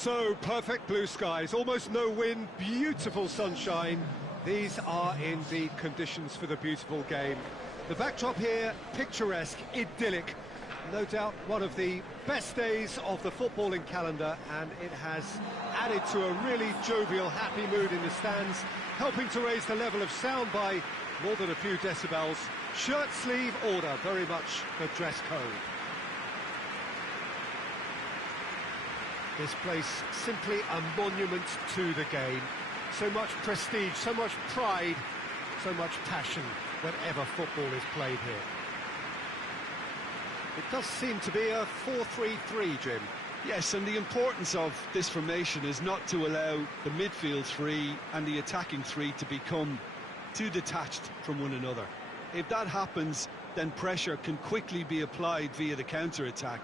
So, perfect blue skies, almost no wind, beautiful sunshine. These are indeed conditions for the beautiful game. The backdrop here, picturesque, idyllic. No doubt one of the best days of the footballing calendar, and it has added to a really jovial, happy mood in the stands, helping to raise the level of sound by more than a few decibels. Shirt sleeve order, very much the dress code. This place simply a monument to the game. So much prestige, so much pride, so much passion whenever football is played here. It does seem to be a 4-3-3, Jim. Yes, and the importance of this formation is not to allow the midfield three and the attacking three to become too detached from one another. If that happens, then pressure can quickly be applied via the counter-attack,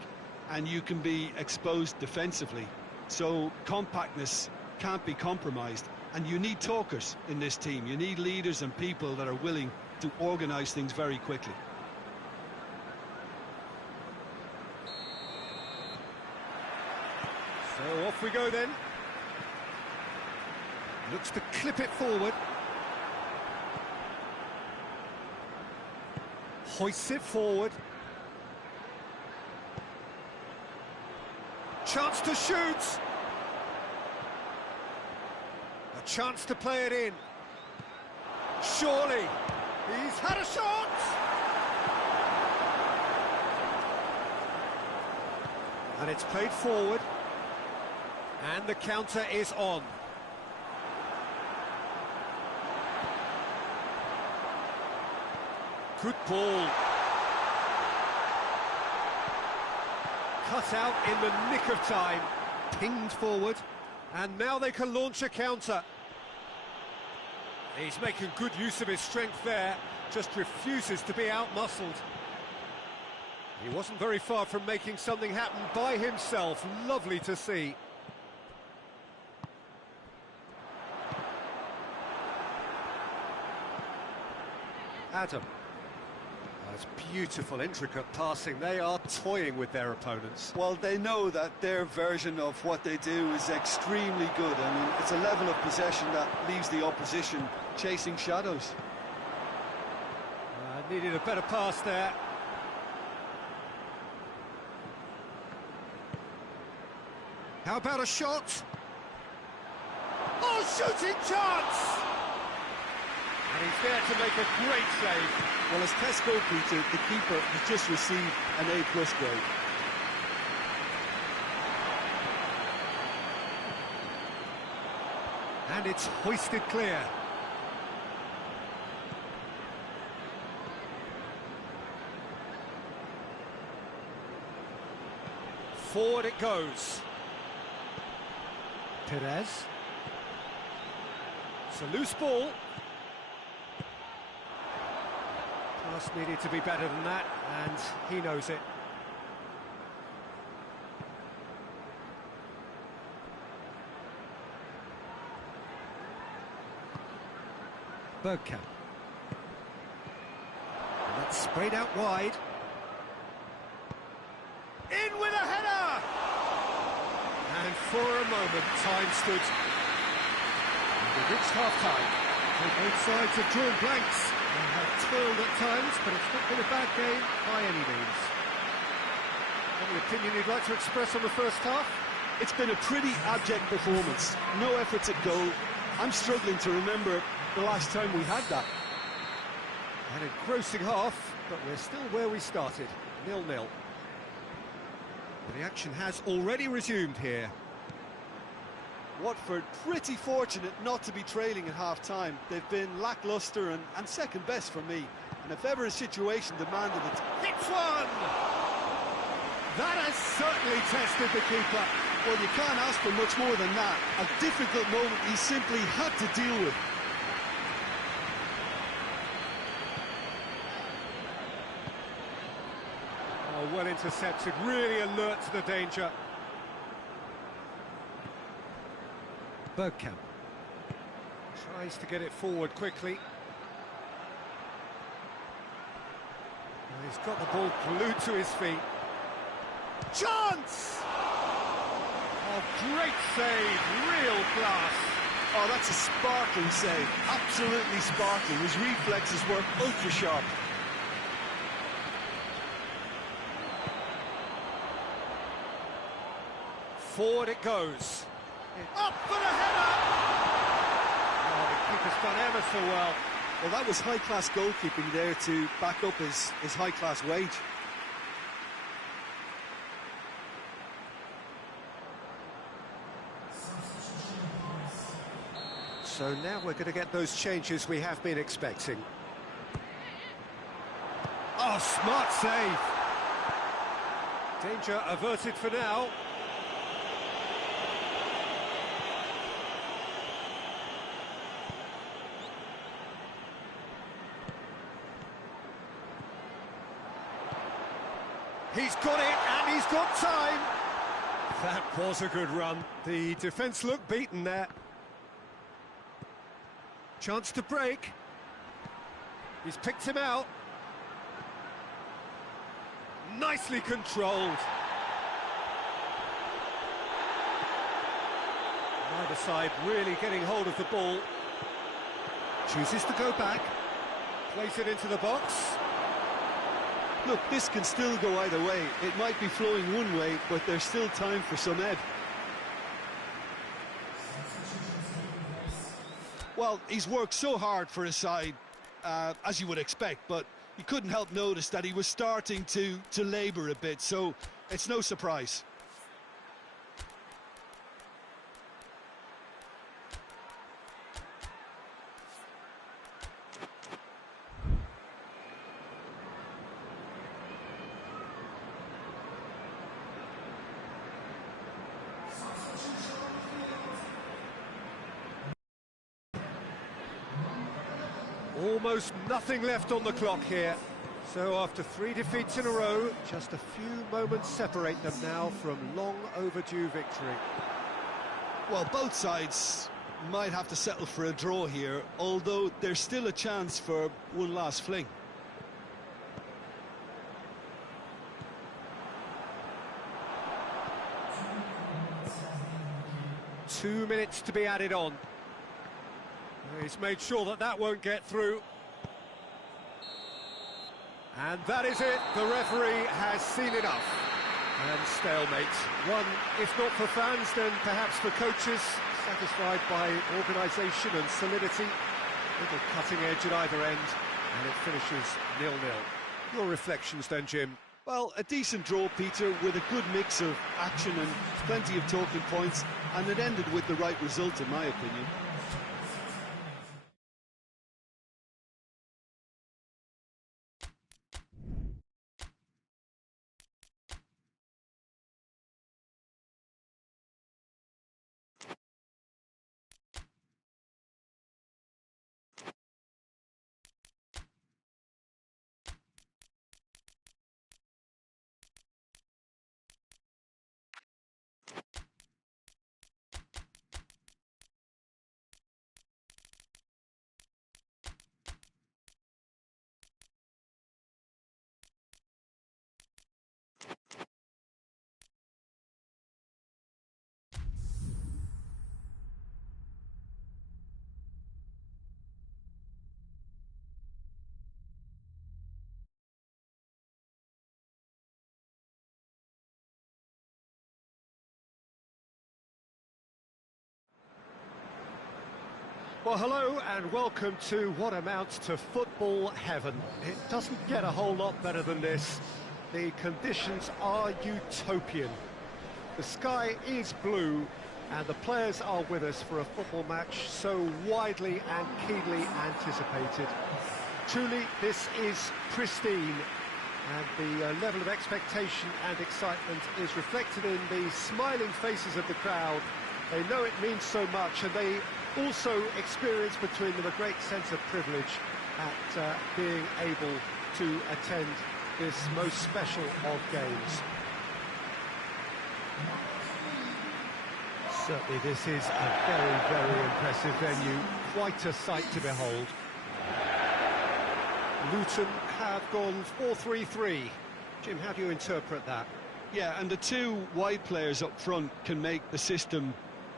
and you can be exposed defensively. So compactness can't be compromised, and you need talkers in this team. You need leaders and people that are willing to organise things very quickly. So off we go then. Looks to clip it forward. Hoists it forward. Chance to shoot. A chance to play it in. Surely. He's had a shot. And it's played forward. And the counter is on. Good ball. Cut out in the nick of time. Pinged forward. And now they can launch a counter. He's making good use of his strength there. Just refuses to be out-muscled. He wasn't very far from making something happen by himself. Lovely to see. Adam. That's beautiful, intricate passing. They are toying with their opponents. Well, they know that their version of what they do is extremely good. I mean, it's a level of possession that leaves the opposition chasing shadows. Needed a better pass there. How about a shot? Oh, shooting chance! And he's there to make a great save. Well, as test goalkeeper, the keeper has just received an A+ grade. And it's hoisted clear. Forward it goes. Perez. It's a loose ball. Pass needed to be better than that, and he knows it. Bergkamp. And that's sprayed out wide. In with a header! And for a moment, time stood. And we reached half-time. Both sides have drawn blanks. They have toiled at times, but it's not been a bad game by any means. Any opinion you'd like to express on the first half? It's been a pretty abject performance. No efforts at goal. I'm struggling to remember the last time we had that. An engrossing half, but we're still where we started, 0-0. The action has already resumed here. Watford pretty fortunate not to be trailing at half-time. They've been lacklustre and second best for me. And if ever a situation demanded it... Hits one! That has certainly tested the keeper. Well, you can't ask for much more than that. A difficult moment he simply had to deal with. Oh, well intercepted, really alert to the danger. Bergkamp tries to get it forward quickly. Well, he's got the ball glued to his feet. Chance! Oh, great save, real class. Oh, that's a sparkling save, absolutely sparkling. His reflexes were ultra sharp. Forward it goes. Up for the header! Oh, the keeper's done ever so well. Well, that was high-class goalkeeping there to back up his high-class wage. So now we're going to get those changes we have been expecting. Oh, smart save. Danger averted for now. He's got it, and he's got time. That was a good run. The defence looked beaten there. Chance to break. He's picked him out. Nicely controlled. Neither side really getting hold of the ball. Chooses to go back. Plays it into the box. Look, this can still go either way. It might be flowing one way, but there's still time for some ebb. Well, he's worked so hard for his side, as you would expect, but you couldn't help notice that he was starting to labour a bit, so it's no surprise. Almost nothing left on the clock here. So after 3 defeats in a row, just a few moments separate them now from long overdue victory. Well, both sides might have to settle for a draw here, although there's still a chance for one last fling. Two minutes to be added on. He's made sure that that won't get through. And that is it. The referee has seen enough. And stalemate. One, if not for fans, then perhaps for coaches, satisfied by organisation and solidity. Little cutting edge at either end, and it finishes 0-0. Your reflections then, Jim? Well, a decent draw, Peter, with a good mix of action and plenty of talking points, and it ended with the right result, in my opinion. Well, hello and welcome to what amounts to football heaven. It doesn't get a whole lot better than this. The conditions are utopian. The sky is blue and the players are with us for a football match so widely and keenly anticipated. Truly, this is pristine, and the level of expectation and excitement is reflected in the smiling faces of the crowd. They know it means so much, and they also experience between them a great sense of privilege at being able to attend this most special of games. Certainly this is a very, very impressive venue, quite a sight to behold. Luton have gone 4-3-3. Jim, how do you interpret that? Yeah, and the two wide players up front can make the system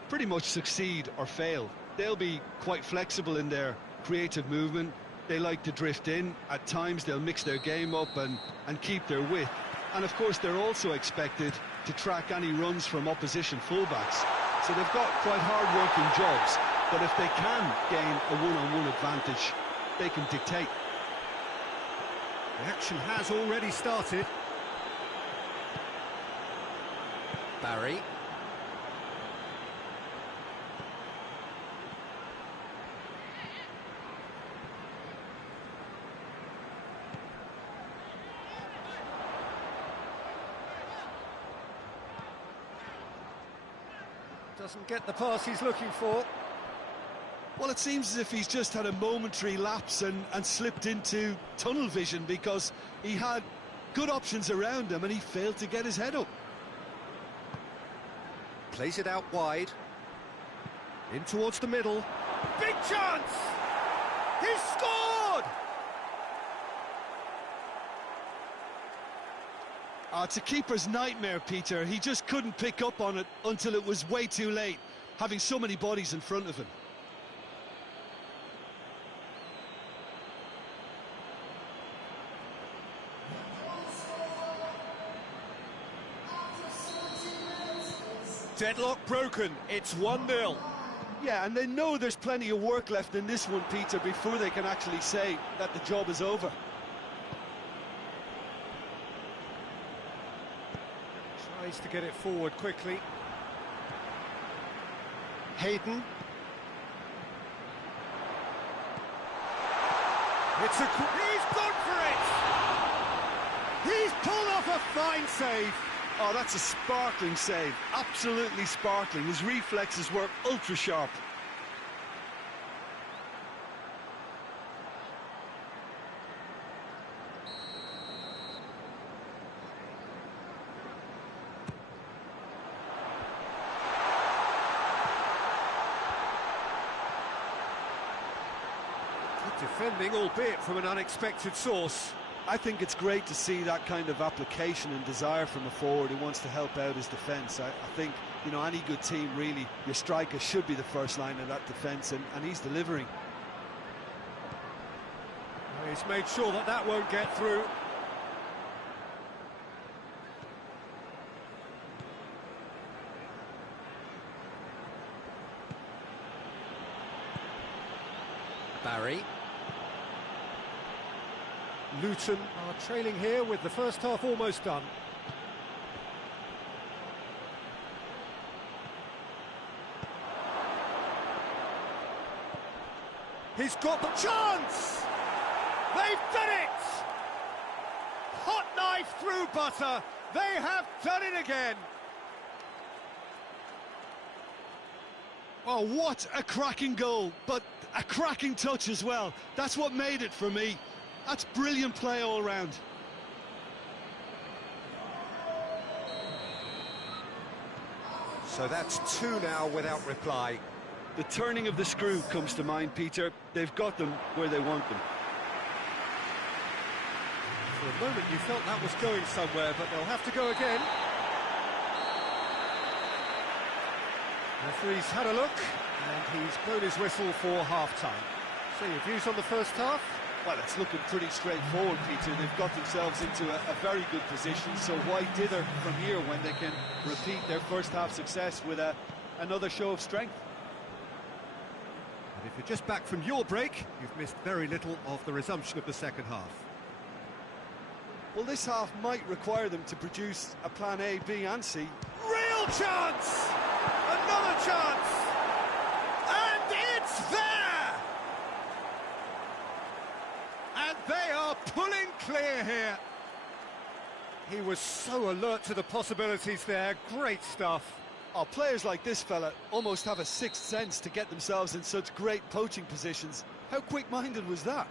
pretty much succeed or fail. They'll be quite flexible in their creative movement. They like to drift in. At times they'll mix their game up and keep their width. And of course they're also expected to track any runs from opposition fullbacks. So they've got quite hard-working jobs, but if they can gain a one-on-one advantage, they can dictate. The action has already started. Barry. Doesn't get the pass he's looking for. Well, it seems as if he's just had a momentary lapse and slipped into tunnel vision, because he had good options around him and he failed to get his head up. Plays it out wide. In towards the middle. Big chance! He's scored! It's a keeper's nightmare, Peter. He just couldn't pick up on it until it was way too late, having so many bodies in front of him. Deadlock broken, it's 1-0. Yeah, and they know there's plenty of work left in this one, Peter, before they can actually say that the job is over. Tries to get it forward quickly. Hayden. It's he's gone for it! He's pulled off a fine save. Oh, that's a sparkling save. Absolutely sparkling. His reflexes were ultra sharp. Good defending, albeit from an unexpected source. I think it's great to see that kind of application and desire from a forward who wants to help out his defence. I think, you know, any good team, really, your striker should be the first line of that defence, and he's delivering. He's made sure that that won't get through. Barry. Luton are trailing here with the first half almost done. He's got the chance! They've done it! Hot knife through butter. They have done it again. Oh, what a cracking goal, but a cracking touch as well. That's what made it for me. That's brilliant play all round. So that's 2 now without reply. The turning of the screw comes to mind, Peter. They've got them where they want them. For a moment you felt that was going somewhere, but they'll have to go again. Referee's had a look, and he's blown his whistle for half-time. So your views on the first half? Well, it's looking pretty straightforward, Peter. They've got themselves into a very good position, so why dither from here when they can repeat their first half success with another show of strength? And if you're just back from your break, you've missed very little of the resumption of the second half. Well, this half might require them to produce a plan A, B and C. Real chance! Another chance! And it's there! And they are pulling clear here. He was so alert to the possibilities there. Great stuff. Oh, players like this fella almost have a sixth sense to get themselves in such great poaching positions. How quick-minded was that?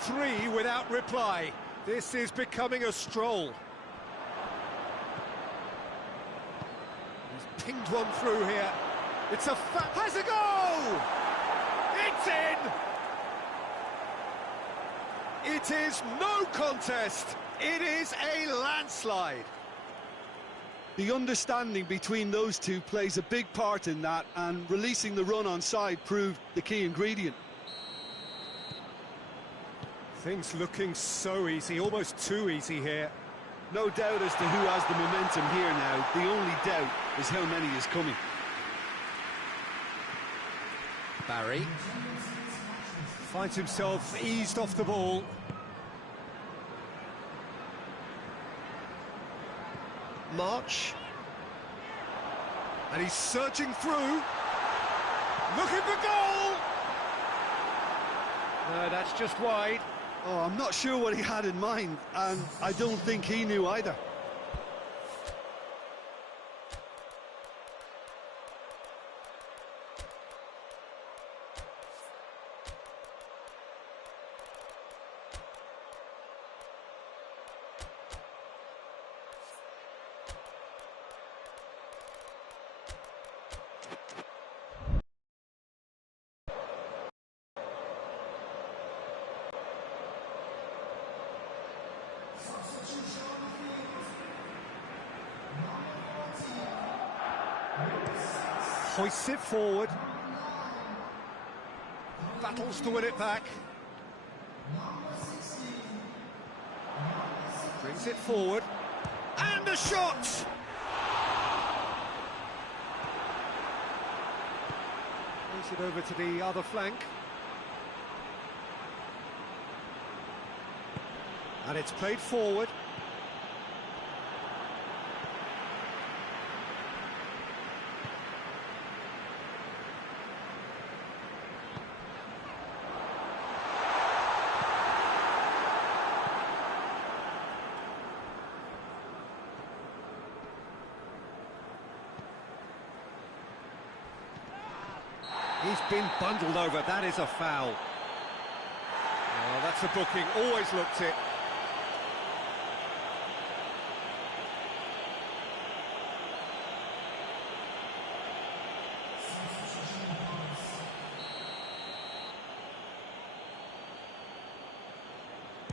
3 without reply. This is becoming a stroll. He's pinged one through here. It's a has a goal! It's in! It is no contest. It is a landslide. The understanding between those two plays a big part in that, and releasing the run on side proved the key ingredient. Things looking so easy, almost too easy here. No doubt as to who has the momentum here now. The only doubt is how many is coming. Barry finds himself eased off the ball. March. And he's surging through. Looking for goal! No, that's just wide. Oh, I'm not sure what he had in mind, and I don't think he knew either. Hoists it forward. Battles to win it back. Brings it forward. And a shot! Plays it over to the other flank. And it's played forward. He's been bundled over. That is a foul. Oh, that's a booking. Always looked it.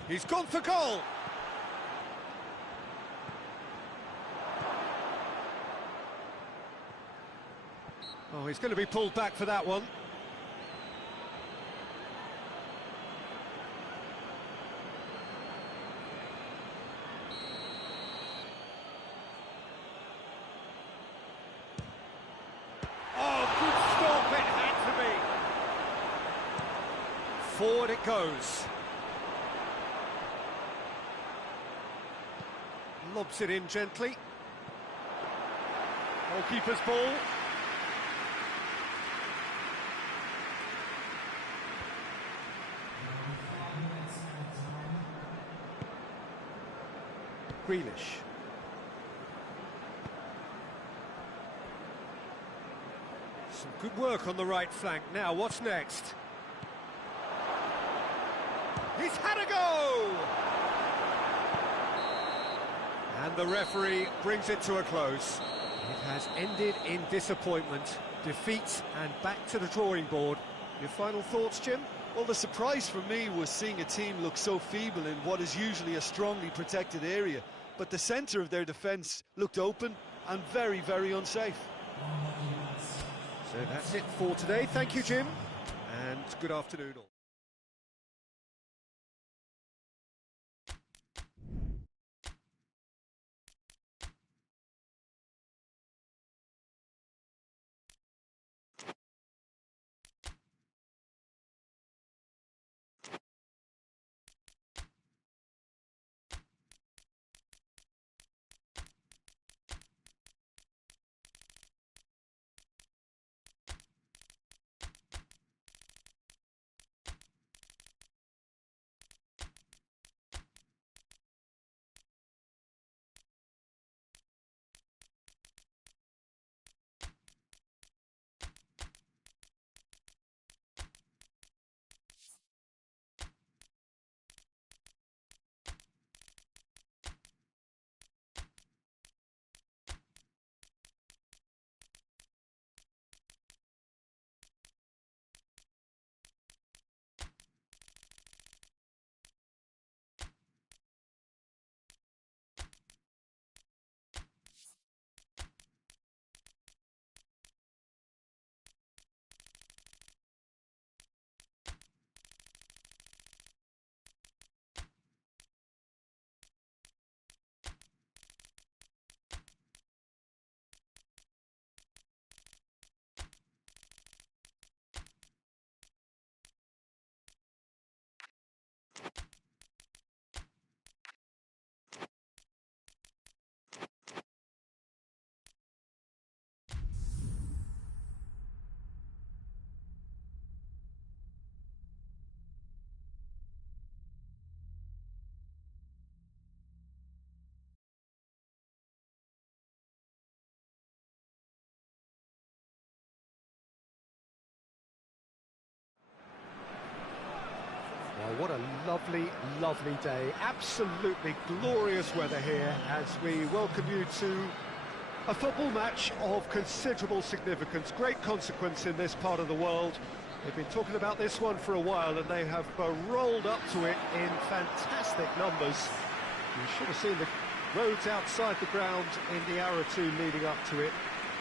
He's gone for goal. Oh, he's going to be pulled back for that one. Oh, good stop, it had to be. Forward it goes. Lobs it in gently. Goalkeeper's ball. Grealish. Some good work on the right flank. Now, what's next? He's had a go! And the referee brings it to a close. It has ended in disappointment, defeat, and back to the drawing board. Your final thoughts, Jim? Well, the surprise for me was seeing a team look so feeble in what is usually a strongly protected area. But the centre of their defence looked open and very, very unsafe. So that's it for today. Thank you, Jim, and good afternoon all. Well, what a lovely, lovely day. Absolutely glorious weather here as we welcome you to a football match of considerable significance, great consequence in this part of the world. They've been talking about this one for a while and they have rolled up to it in fantastic numbers. You should have seen the roads outside the ground in the hour or two leading up to it.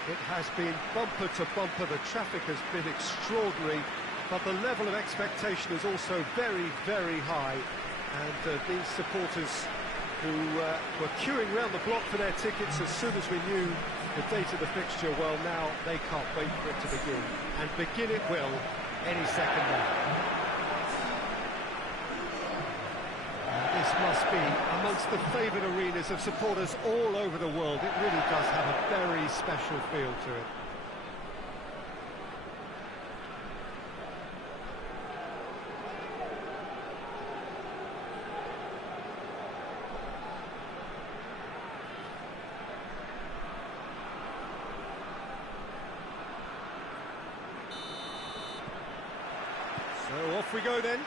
It has been bumper to bumper, the traffic has been extraordinary, but the level of expectation is also very, very high. And these supporters who were queuing round the block for their tickets as soon as we knew the date of the fixture, well, now they can't wait for it to begin. And begin it will any second now. This must be amongst the favoured arenas of supporters all over the world. It really does have a very special feel to it. So off we go then.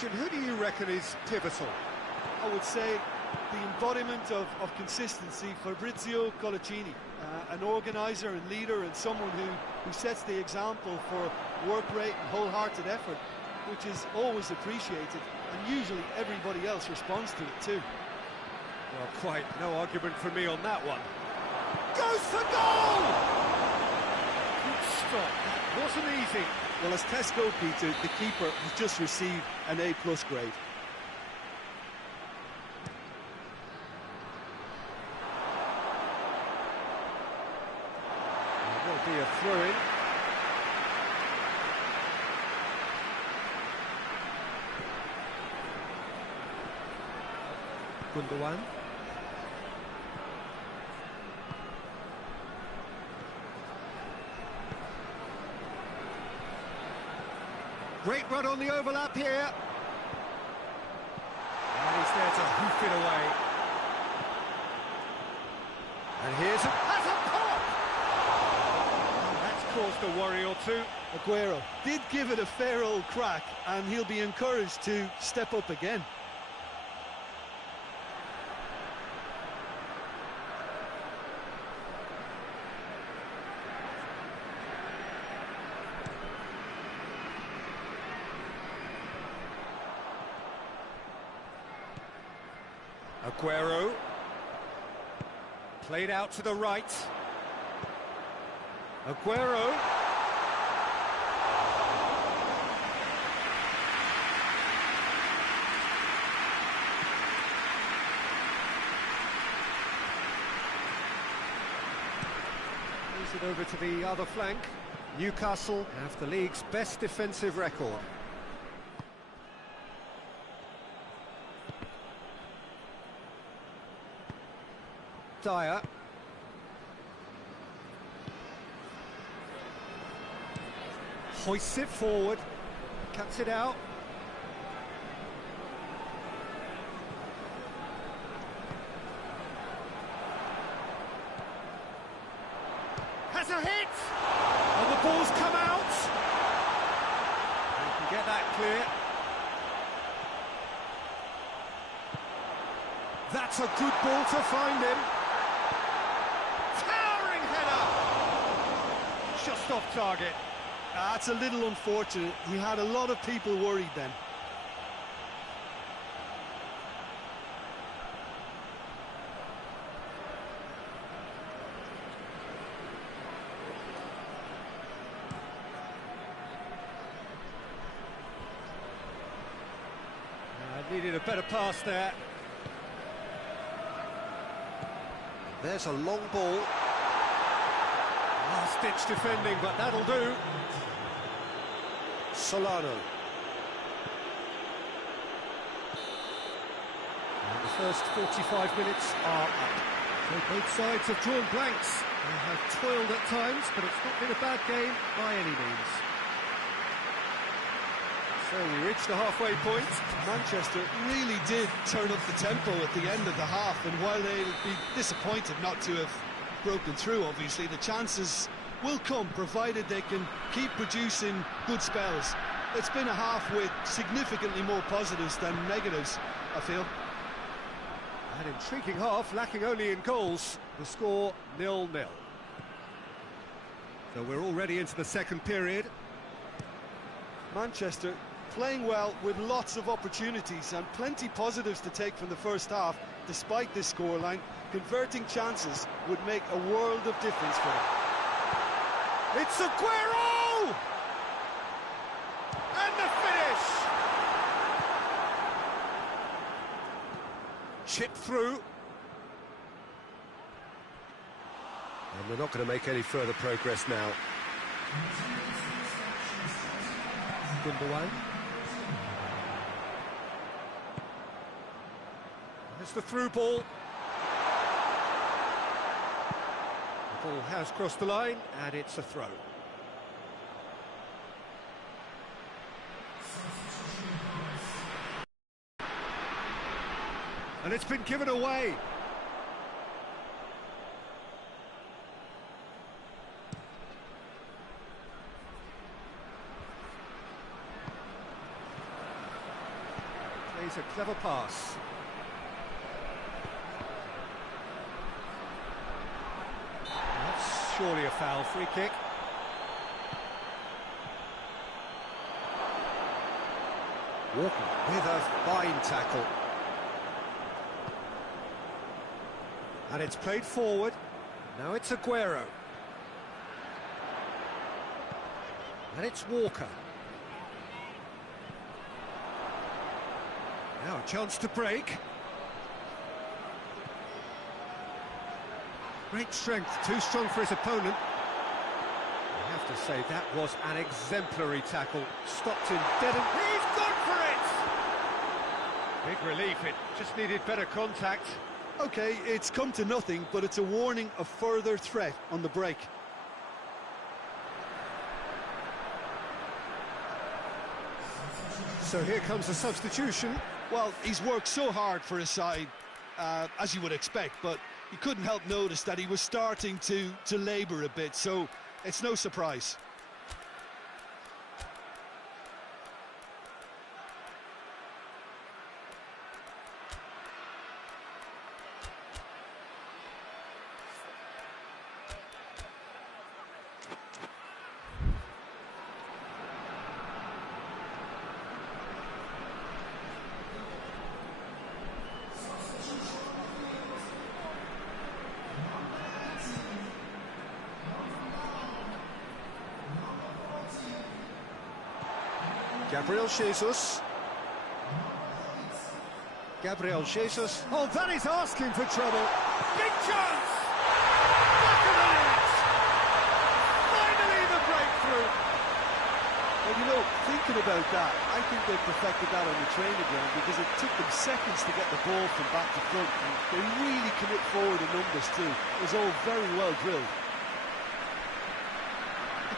Jim, who do you reckon is pivotal? I would say the embodiment of consistency, Fabrizio Colaccini, an organiser and leader and someone who sets the example for work rate and wholehearted effort, which is always appreciated, and usually everybody else responds to it too. Well, quite no argument from me on that one. Goes for goal! Good stop, that wasn't easy. Well, as Tesco, Peter, the keeper has just received an A+ grade. There'll be a throw-in. Gundogan. Great run on the overlap here. And he's there to hoof it away. And here's has a pop! That's caused a worry or two. Aguero did give it a fair old crack, and he'll be encouraged to step up again. Aguero, played out to the right. Aguero. Moves it over to the other flank. Newcastle have the league's best defensive record. Dyer. Hoists it forward, cuts it out. Has a hit! And the ball's come out! He can get that clear. That's a good ball to find him. Just off target. That's a little unfortunate. He had a lot of people worried then. Needed a better pass there. There's a long ball. Last-ditch defending, but that'll do. Solano. And the first 45 minutes are up. So both sides have drawn blanks. They have toiled at times, but it's not been a bad game by any means. So we reached the halfway point. Manchester really did turn up the tempo at the end of the half, and while they'll be disappointed not to have broken through, obviously, the chances will come, provided they can keep producing good spells. It's been a half with significantly more positives than negatives, I feel. An intriguing half, lacking only in goals. The score 0-0. So we're already into the second period. Manchester playing well with lots of opportunities and plenty positives to take from the first half. Despite this scoreline, converting chances would make a world of difference for them. It's Aguero! And the finish! Chip through. And we're not going to make any further progress now. Gundogan. There's the through ball. The ball has crossed the line, and it's a throw. And it's been given away. Plays a clever pass. That's surely a foul. Free kick. Walker with a fine tackle. And it's played forward. Now it's Aguero. And it's Walker. Now a chance to break. Great strength, too strong for his opponent. I have to say that was an exemplary tackle. Stopped him dead and he's gone for it! Big relief, it just needed better contact. OK, it's come to nothing, but it's a warning of further threat on the break. So here comes the substitution. Well, he's worked so hard for his side, as you would expect, but you couldn't help notice that he was starting to labour a bit, so it's no surprise. Gabriel Jesus. Gabriel Jesus. Oh, that is asking for trouble. Big chance! Back of the net! Finally the breakthrough! Well, you know, thinking about that, I think they perfected that on the training ground because it took them seconds to get the ball from back to front. And they really commit forward in numbers too. It was all very well drilled.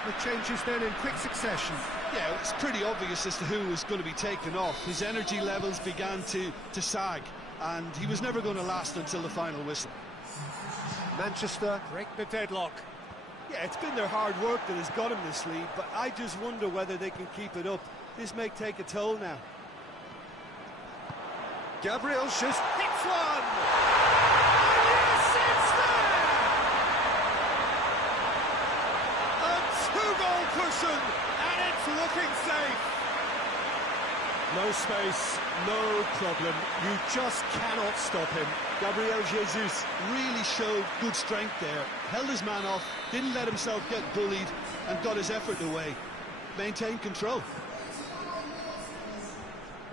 The changes then in quick succession. Yeah, it's pretty obvious as to who was going to be taken off. His energy levels began to sag, and he was never going to last until the final whistle. Manchester break the deadlock. Yeah, it's been their hard work that has got him this lead, but I just wonder whether they can keep it up. This may take a toll now. Gabriel just hits one! And yes, it's there! A two-goal cushion, and it's looking safe. No space, no problem. You just cannot stop him. Gabriel Jesus really showed good strength there. Held his man off, didn't let himself get bullied, and got his effort away. Maintained control.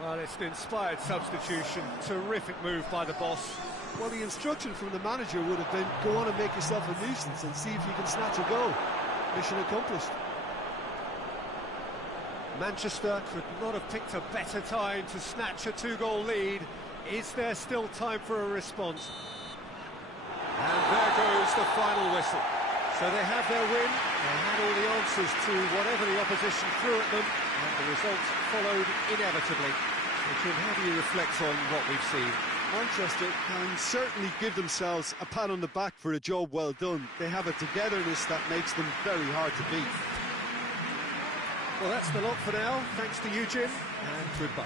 Well, it's an inspired substitution. Terrific move by the boss. Well, the instruction from the manager would have been, go on and make yourself a nuisance and see if you can snatch a goal. Mission accomplished. Manchester could not have picked a better time to snatch a two-goal lead. Is there still time for a response? And there goes the final whistle. So they have their win, they had all the answers to whatever the opposition threw at them, and the result followed inevitably. So Jim, how do you reflect on what we've seen? Manchester can certainly give themselves a pat on the back for a job well done. They have a togetherness that makes them very hard to beat. Well, that's the lot for now. Thanks to you, Jim, and goodbye.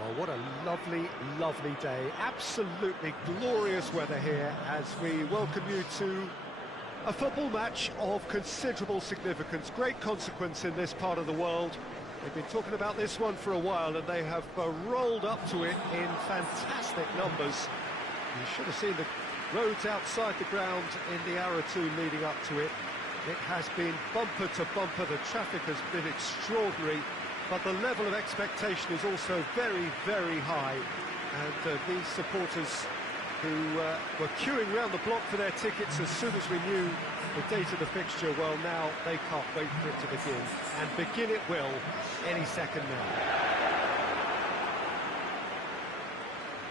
Well, what a lovely, lovely day. Absolutely glorious weather here as we welcome you to a football match of considerable significance, great consequence in this part of the world. They've been talking about this one for a while and they have rolled up to it in fantastic numbers. You should have seen the roads outside the ground in the hour or two leading up to it. It has been bumper to bumper, the traffic has been extraordinary. But the level of expectation is also very, very high. And these supporters who were queuing around the block for their tickets as soon as we knew the date of the fixture, well, now they can't wait for it to begin. And begin it will any second now.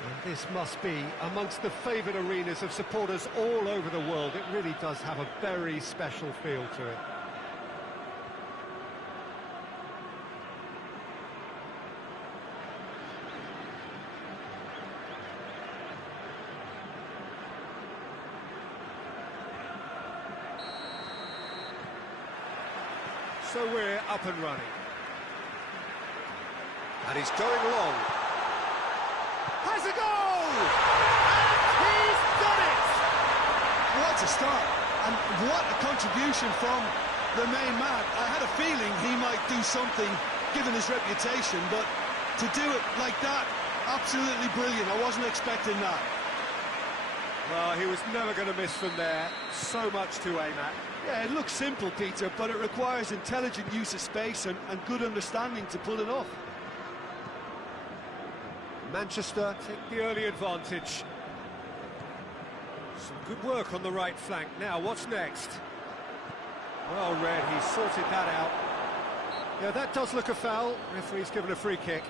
And this must be amongst the favoured arenas of supporters all over the world. It really does have a very special feel to it. So we're up and running. And he's going long. Has a goal! And he's done it! What a start, and what a contribution from the main man. I had a feeling he might do something, given his reputation, but to do it like that, absolutely brilliant. I wasn't expecting that. Well, he was never going to miss from there. So much to aim at. Yeah, it looks simple, Peter, but it requires intelligent use of space and good understanding to pull it off. Manchester take the early advantage. Some good work on the right flank. Now, what's next? Well read, he sorted that out. Yeah, that does look a foul. Referee's given a free kick.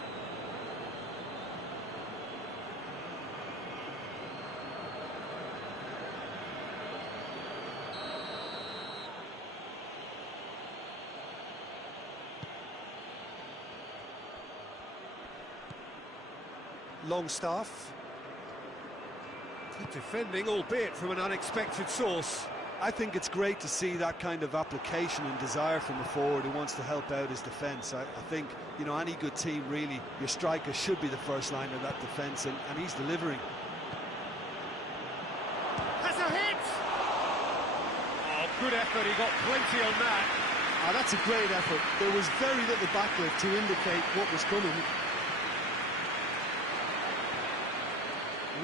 Longstaff. Good defending, albeit from an unexpected source. I think it's great to see that kind of application and desire from a forward who wants to help out his defence. I think, you know, any good team, really, your striker should be the first line of that defence, and he's delivering. Has a hit! Oh, good effort, he got plenty on that. That's a great effort. There was very little backlift to indicate what was coming.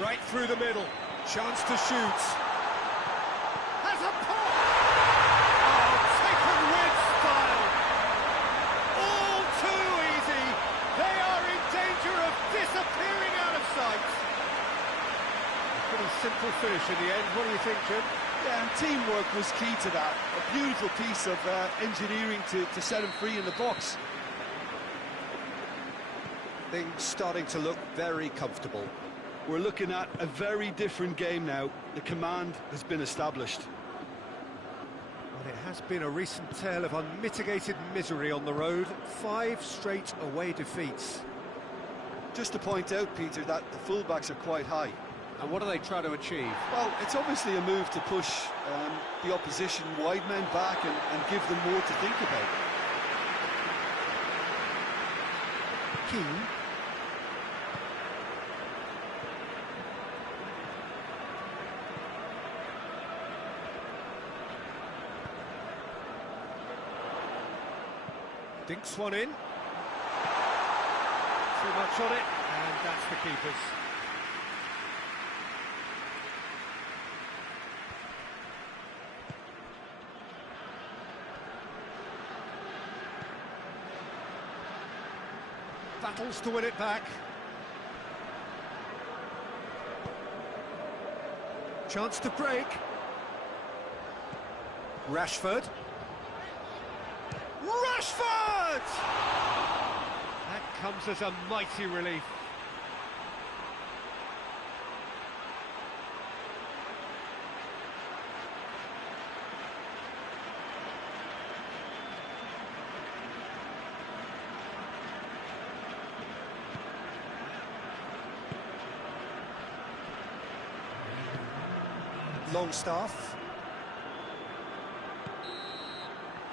Right through the middle. Chance to shoot. Has a pop! Oh, taken with style. All too easy. They are in danger of disappearing out of sight. A pretty simple finish in the end. What do you think, Jim? Yeah, and teamwork was key to that. A beautiful piece of engineering to set him free in the box. Things starting to look very comfortable. We're looking at a very different game now. The command has been established. Well, it has been a recent tale of unmitigated misery on the road. 5 straight away defeats. Just to point out, Peter, that the fullbacks are quite high. And what do they try to achieve? Well, it's obviously a move to push the opposition wide men back and give them more to think about. Keane. Dinks one in. Too much on it, and that's the keeper's. Battles to win it back. Chance to break. Rashford. Rashford! That comes as a mighty relief. Longstaff.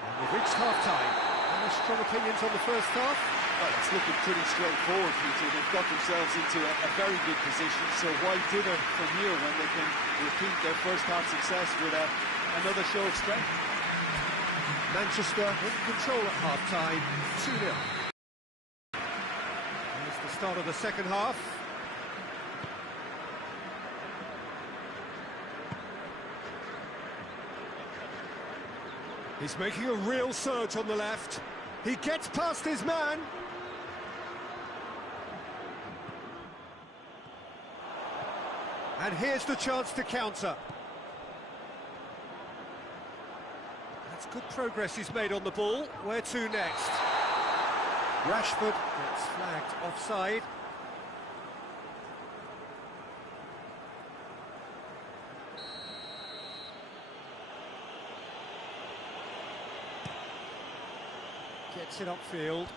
And we've reached half-time. Any strong opinions on the first half? Well, it's looking pretty straightforward, Peter. They've got themselves into a very good position, so why dither from here when they can repeat their first half success with another show of strength? Manchester in control at half-time, 2-0. Here's the start of the second half. He's making a real surge on the left. He gets past his man. And here's the chance to counter. That's good progress he's made on the ball. Where to next? Rashford gets flagged offside. Gets it upfield.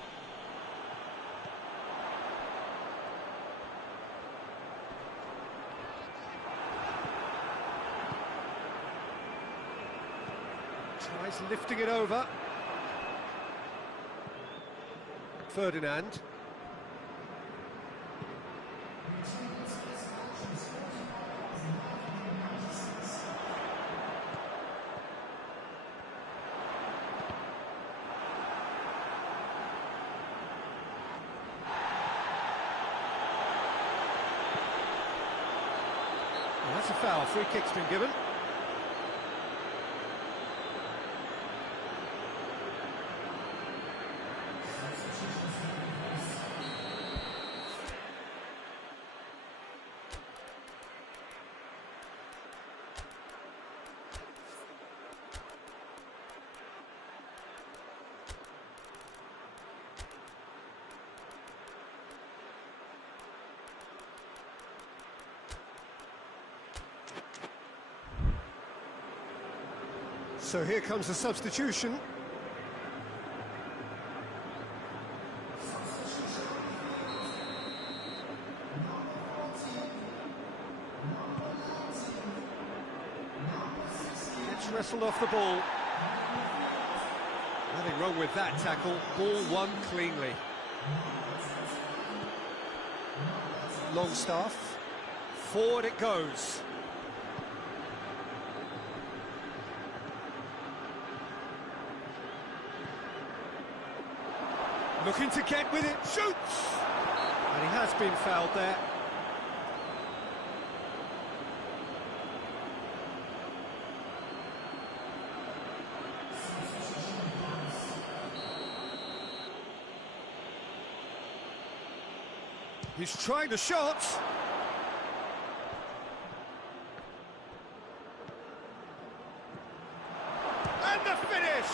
Tries lifting it over. Ferdinand. Well, that's a foul. Free kick's been given. So here comes the substitution. Gets wrestled off the ball. Nothing wrong with that tackle. Ball won cleanly. Longstaff. Forward it goes. Looking to get with it, shoots! And he has been fouled there. He's trying the shot. And the finish!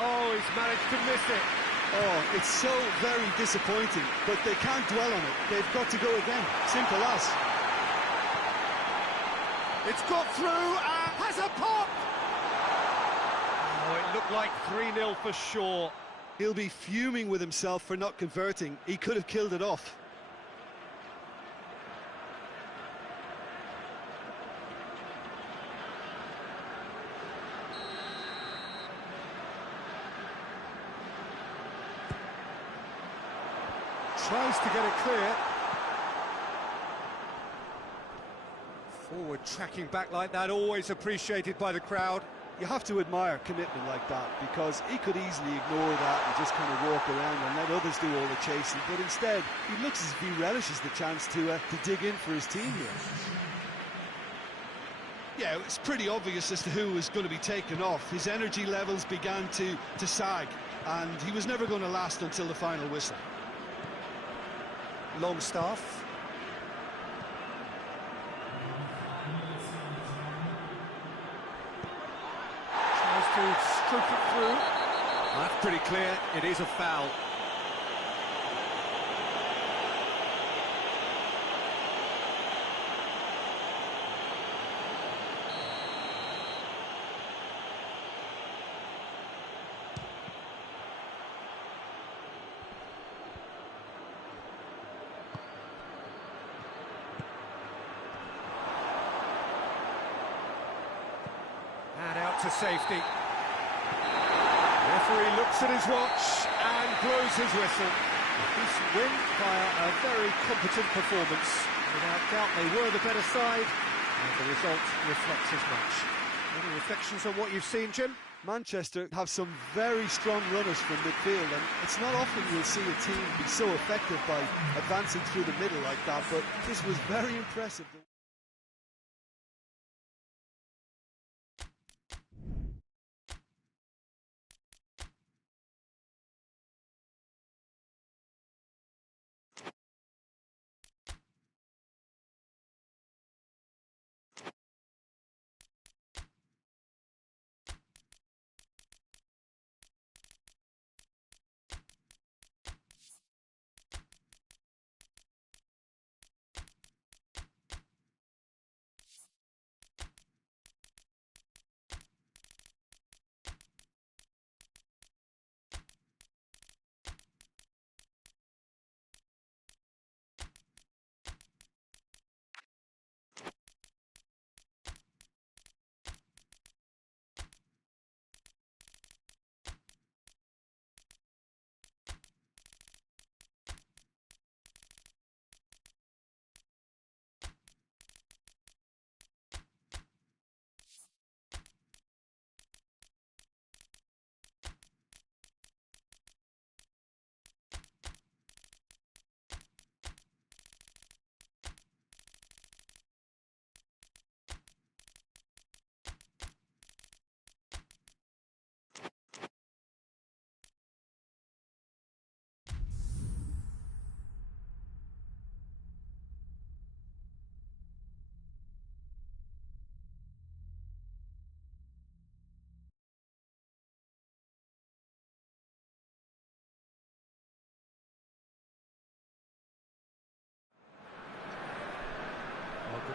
Oh, he's managed to miss it. Oh, it's so very disappointing, but they can't dwell on it. They've got to go again. Simple as. It's got through and has a pop! Oh, it looked like 3-0 for sure. He'll be fuming with himself for not converting. He could have killed it off. Tries to get it clear. Forward tracking back like that, always appreciated by the crowd. You have to admire commitment like that, because he could easily ignore that and just kind of walk around and let others do all the chasing, but instead he looks as if he relishes the chance to dig in for his team here. Yeah, it's pretty obvious as to who was going to be taken off. His energy levels began to sag, and he was never going to last until the final whistle. Longstaff. Tries to stroke it through. That's pretty clear, it is a foul. To safety. Referee looks at his watch and blows his whistle. Decent win via a very competent performance. Without doubt they were the better side, and the result reflects as much. Any reflections on what you've seen, Jim? Manchester have some very strong runners from midfield, and it's not often you'll see a team be so effective by advancing through the middle like that, but this was very impressive.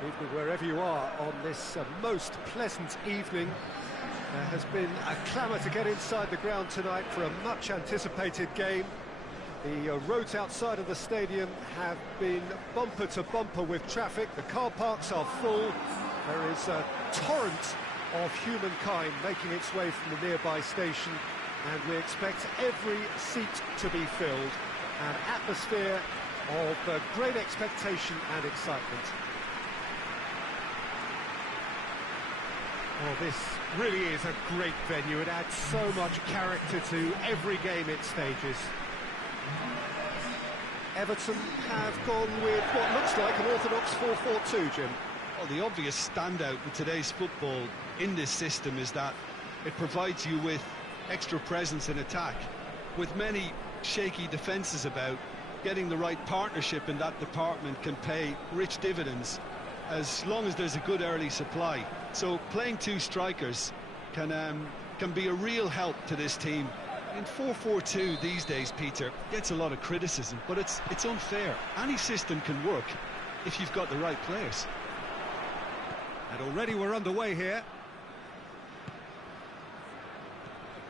Good evening wherever you are on this most pleasant evening. There has been a clamour to get inside the ground tonight for a much anticipated game. The roads outside of the stadium have been bumper to bumper with traffic. The car parks are full. There is a torrent of humankind making its way from the nearby station, and we expect every seat to be filled. An atmosphere of great expectation and excitement. Well, this really is a great venue. It adds so much character to every game it stages. Everton have gone with what looks like an orthodox 4-4-2, Jim. Well, the obvious standout with today's football in this system is that it provides you with extra presence in attack. With many shaky defences about, getting the right partnership in that department can pay rich dividends as long as there's a good early supply. So playing two strikers can be a real help to this team. In 4-4-2 these days, Peter, gets a lot of criticism, but it's unfair. Any system can work if you've got the right players. And already we're underway here.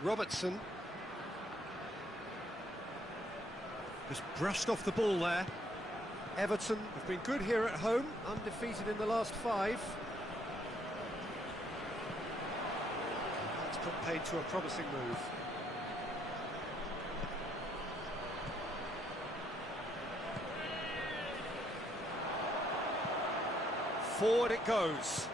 Robertson. Just brushed off the ball there. Everton have been good here at home, undefeated in the last 5. That's put paid to a promising move. Forward it goes.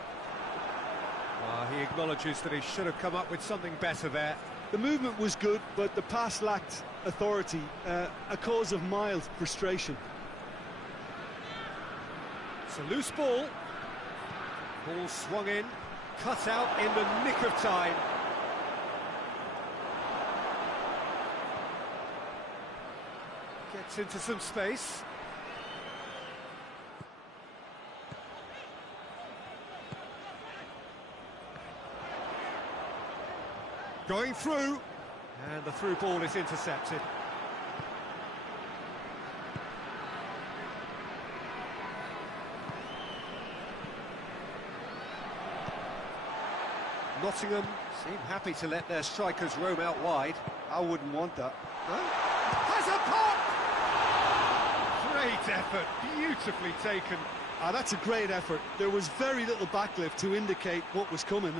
He acknowledges that he should have come up with something better there. The movement was good, but the pass lacked authority, a cause of mild frustration. It's a loose ball. Ball swung in, cut out in the nick of time. Gets into some space. Going through, and the through ball is intercepted. Nottingham seem happy to let their strikers roam out wide. I wouldn't want that. Huh? Has a pop! Great effort, beautifully taken. That's a great effort. There was very little backlift to indicate what was coming.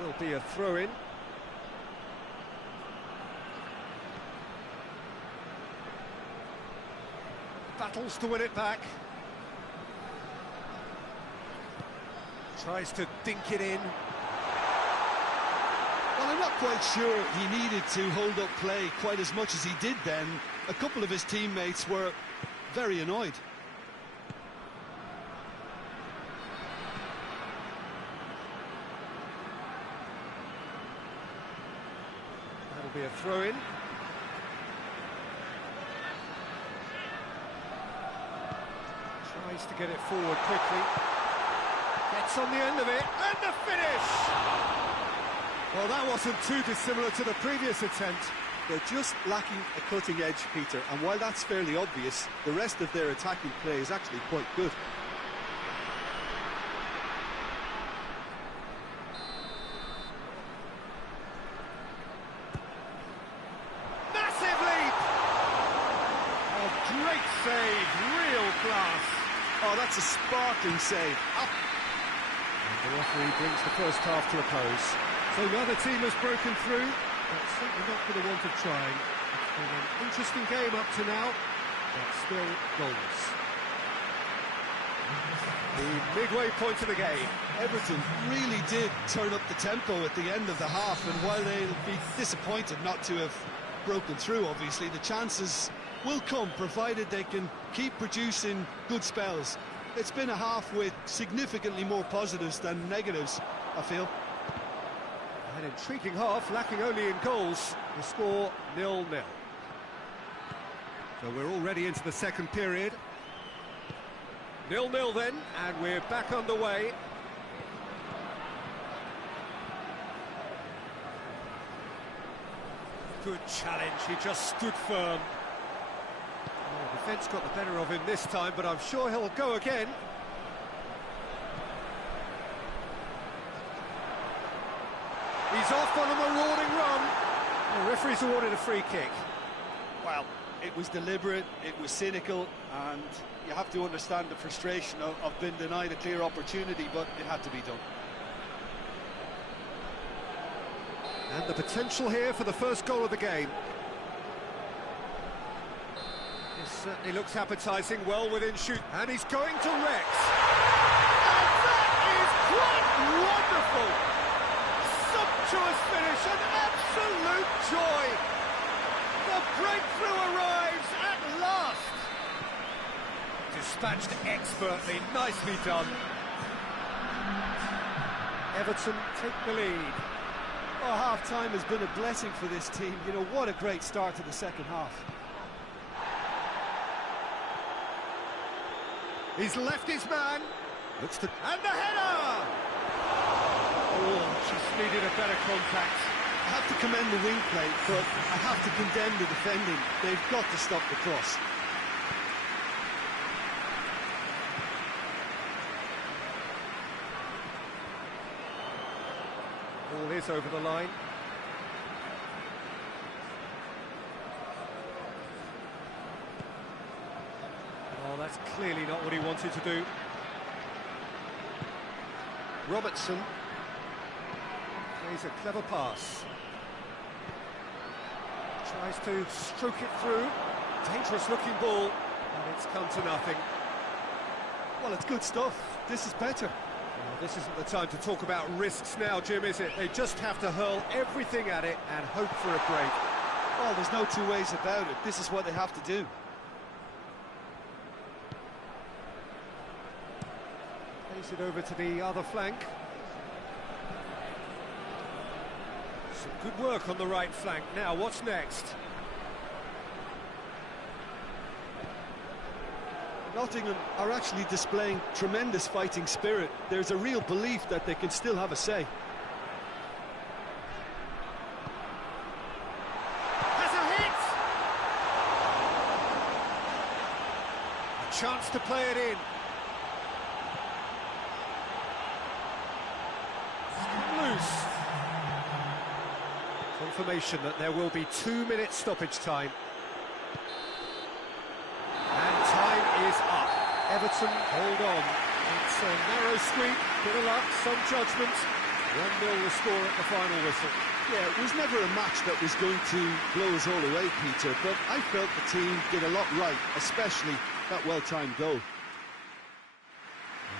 Will be a throw-in. Battles to win it back. Tries to dink it in. Well, I'm not quite sure he needed to hold up play quite as much as he did then. A couple of his teammates were very annoyed. Be a throw-in. Tries to get it forward quickly. Gets on the end of it, and the finish! Well, that wasn't too dissimilar to the previous attempt. They're just lacking a cutting edge, Peter, and while that's fairly obvious, the rest of their attacking play is actually quite good. Great save, real class. Oh, that's a sparkling save. Up. And the referee brings the first half to a close. So neither team has broken through, but certainly not for the want of trying. It's been an interesting game up to now, but still goalless. The midway point of the game. Everton really did turn up the tempo at the end of the half, and while they'll be disappointed not to have broken through, obviously, the chances will come, provided they can keep producing good spells. It's been a half with significantly more positives than negatives, I feel. An intriguing half, lacking only in goals. The score 0-0. So we're already into the second period. 0-0 then, and we're back underway. Good challenge, he just stood firm. Oh, defence got the better of him this time, but I'm sure he'll go again. He's off on a marauding run. The referee's awarded a free kick. Well, it was deliberate, it was cynical, and you have to understand the frustration of being denied a clear opportunity, but it had to be done. And the potential here for the first goal of the game. This certainly looks appetising, well within shoot, and he's going to Rex. And that is quite wonderful! Sumptuous finish, an absolute joy! The breakthrough arrives at last! Dispatched expertly, nicely done. Everton take the lead. Oh, half-time has been a blessing for this team. You know, what a great start to the second half. He's left his man. And the header! Oh, just needed a better contact. I have to commend the wing play, but I have to condemn the defending. They've got to stop the cross. Ball is over the line. Oh, that's clearly not what he wanted to do. Robertson plays a clever pass. Tries to stroke it through. Dangerous looking ball, and it's come to nothing. Well, it's good stuff. This is better. Well, this isn't the time to talk about risks now, Jim, is it? They just have to hurl everything at it and hope for a break. Well, there's no two ways about it. This is what they have to do. Plays it over to the other flank. Some good work on the right flank. Now, what's next? Nottingham are actually displaying tremendous fighting spirit. There's a real belief that they can still have a say. Has a hit! A chance to play it in. Loose. Confirmation that there will be 2 minutes stoppage time. And time is up. Everton hold on. It's a narrow squeak, bit of luck, some judgment. 1-0 the score at the final whistle. Yeah, it was never a match that was going to blow us all away, Peter, but I felt the team did a lot right, especially that well-timed goal.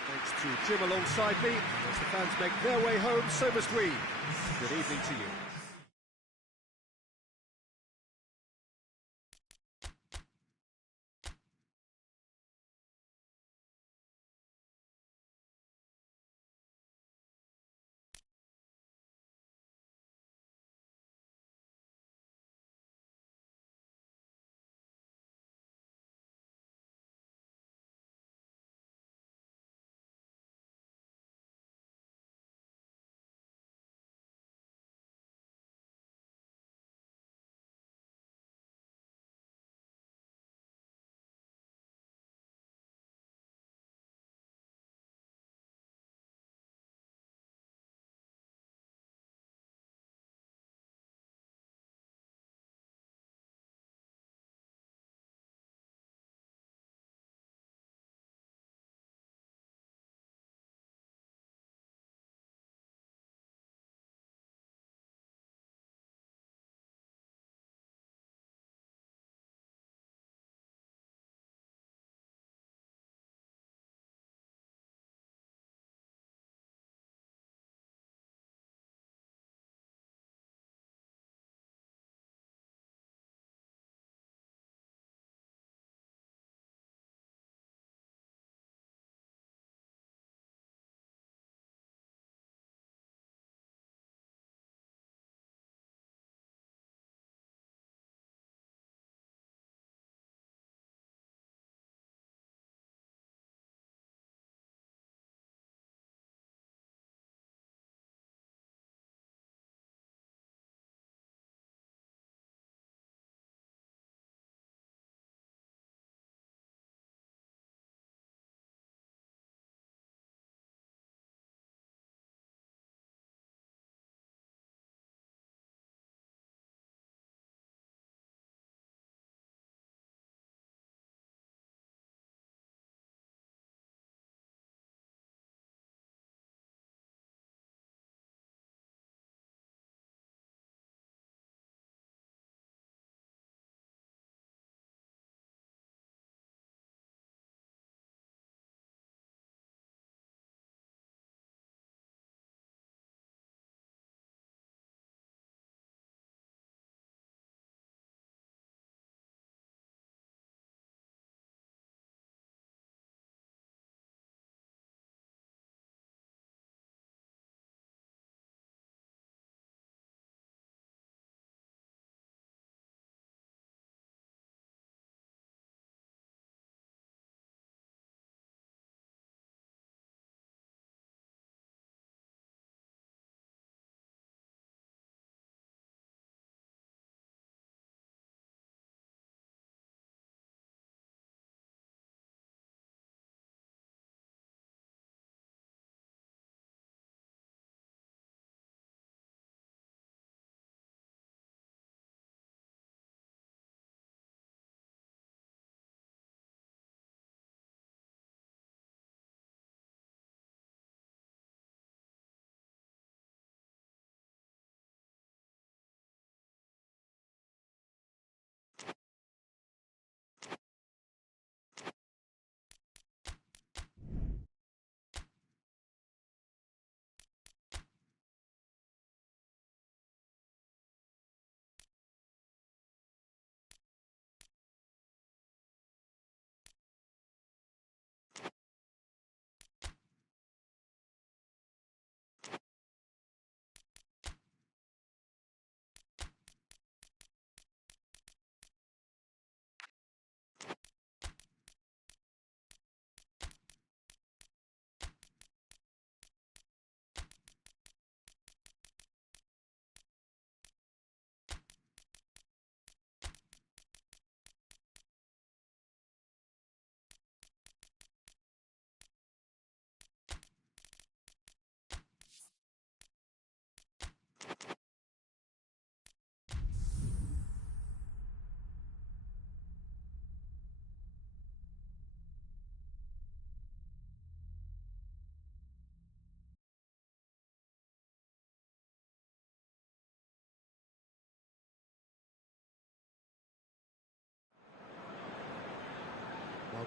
Thanks to Jim alongside me. As the fans make their way home, so must we. Good evening to you.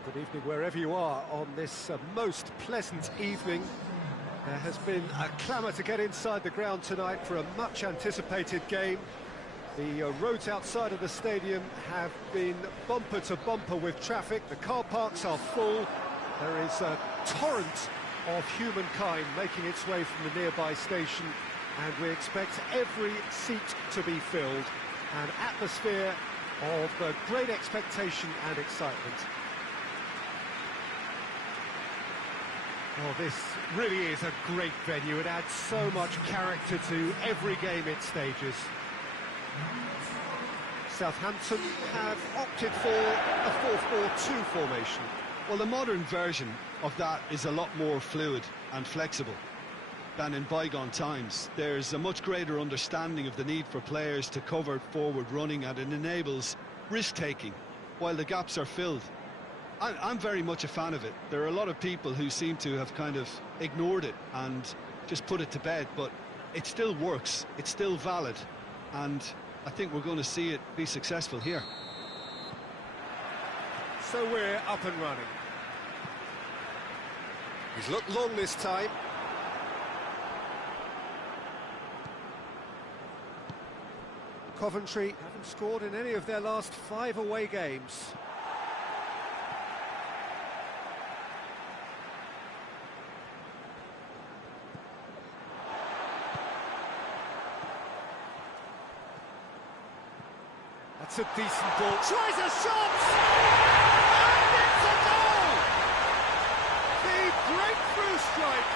Good evening wherever you are on this most pleasant evening. There has been a clamour to get inside the ground tonight for a much anticipated game. The roads outside of the stadium have been bumper to bumper with traffic. The car parks are full. There is a torrent of humankind making its way from the nearby station, and we expect every seat to be filled. An atmosphere of great expectation and excitement. Oh, this really is a great venue. It adds so much character to every game it stages. Southampton have opted for a 4-4-2 formation. Well, the modern version of that is a lot more fluid and flexible than in bygone times. There's a much greater understanding of the need for players to cover forward running, and it enables risk-taking while the gaps are filled. I'm very much a fan of it. There are a lot of people who seem to have kind of ignored it and just put it to bed, but it still works, it's still valid, and I think we're going to see it be successful here. So we're up and running. He's looked long this time. Coventry haven't scored in any of their last 5 away games. That's a decent ball. Tries a shot! And it's a goal! The breakthrough strike!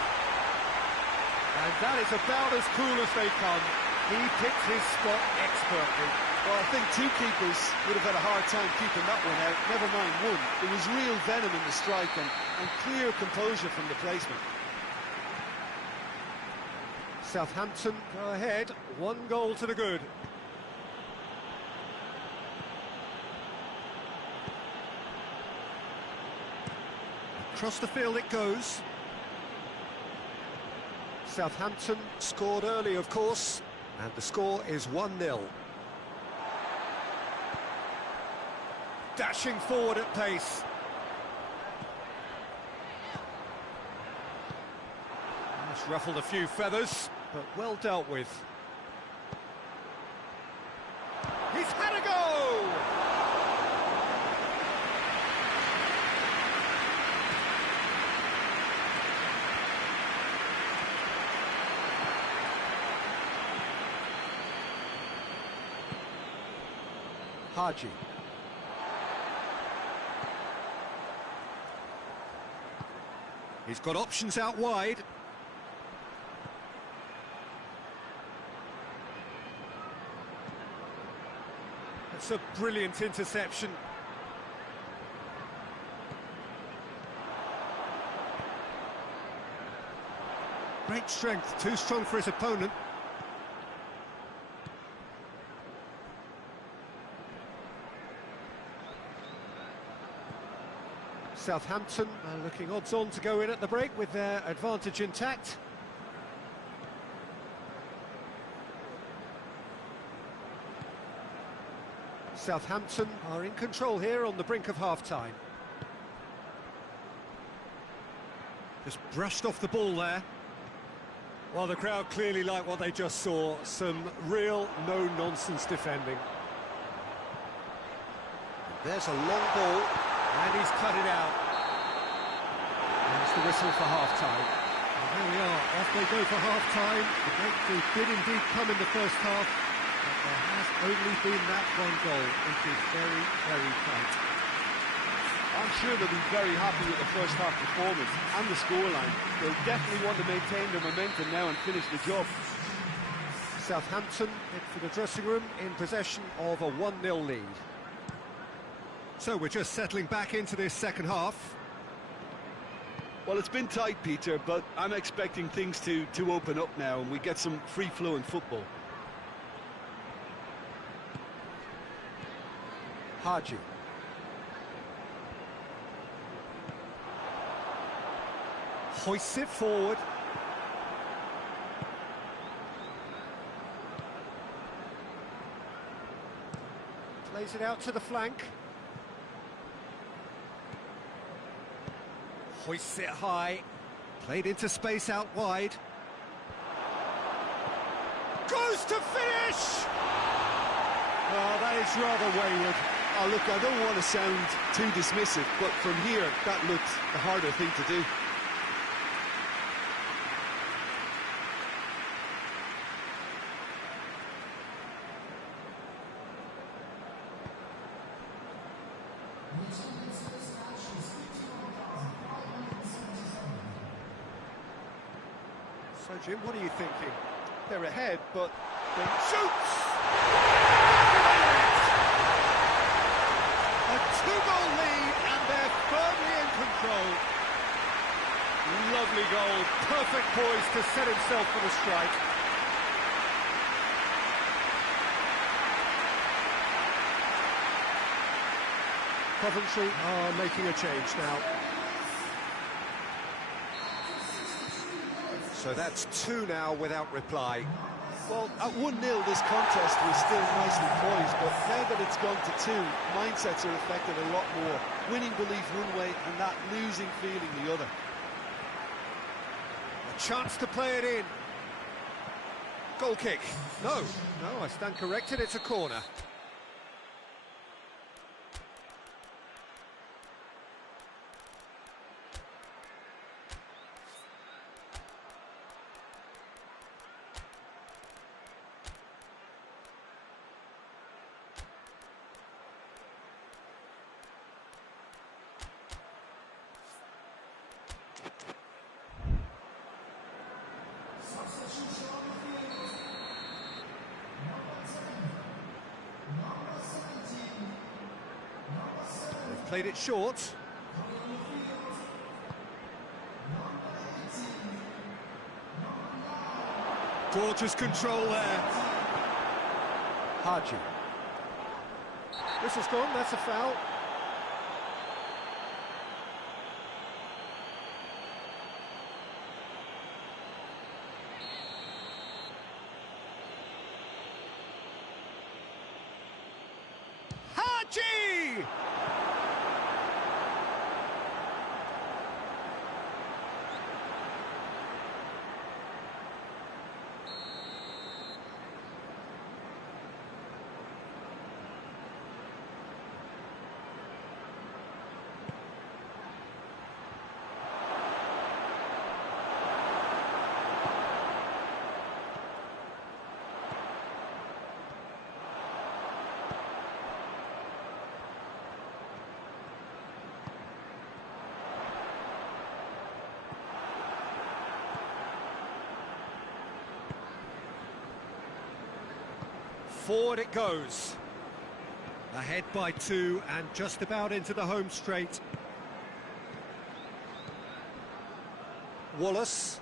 And that is about as cool as they come. He picked his spot expertly. Well, I think two keepers would have had a hard time keeping that one out, never mind one. There was real venom in the strike and clear composure from the placement. Southampton go ahead, 1 goal to the good. Across the field it goes. Southampton scored early, of course, and the score is 1-0. Dashing forward at pace. Just ruffled a few feathers, but well dealt with. He's had a go! Haji. He's got options out wide. That's a brilliant interception. Great strength, too strong for his opponent. Southampton are looking odds-on to go in at the break with their advantage intact. Southampton are in control here on the brink of half-time. Just brushed off the ball there. Well, the crowd clearly like what they just saw. Some real no-nonsense defending. There's a long ball. And he's cut it out. There's the whistle for half-time. And there we are, off they go for half-time. The breakthrough did indeed come in the first half, but there has only been that 1 goal, which is very, very tight. I'm sure they'll be very happy with the first half performance and the scoreline. They'll definitely want to maintain their momentum now and finish the job. Southampton head for the dressing room in possession of a 1-0 lead. So we're just settling back into this second half. Well, it's been tight, Peter, but I'm expecting things to open up now and we get some free-flowing football. Haji. Hoists it forward. Plays it out to the flank. Hoists it high. Played into space out wide. Goes to finish! Oh, that is rather wayward. Oh, look, I don't want to sound too dismissive, but from here, that looked the harder thing to do. So, Jim, what are you thinking? They're ahead, but they Shoots! A two-goal lead, and they're firmly in control. Lovely goal, perfect poise to set himself for the strike. Coventry are making a change now. So that's 2 now without reply. Well, at 1-0, this contest was still nicely poised, but now that it's gone to 2, mindsets are affected a lot more. Winning belief one way and that losing feeling the other. A chance to play it in. Goal kick. No, I stand corrected, it's a corner. Played it short. Gorgeous control there. Haji. Whistle's gone, that's a foul. Haji! Forward it goes. Ahead by 2 and just about into the home straight. Wallace.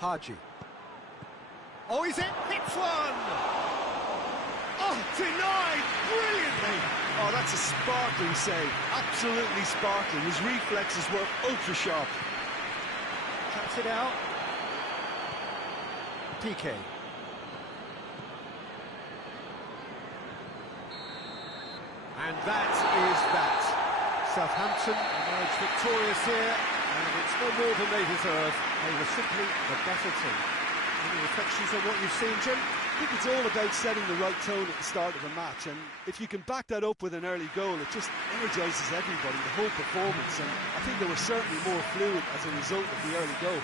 Haji. Oh, he's in, hits one! Oh, denied brilliantly! Oh, that's a sparkling save. Absolutely sparkling. His reflexes were ultra sharp. Taps it out. PK. And that is that. Southampton emerged victorious here, and it's no more than they deserve. They were simply the better team. Any reflections on what you've seen, Jim? I think it's all about setting the right tone at the start of a match, and if you can back that up with an early goal, it just energises everybody, the whole performance, and I think they were certainly more fluid as a result of the early goal.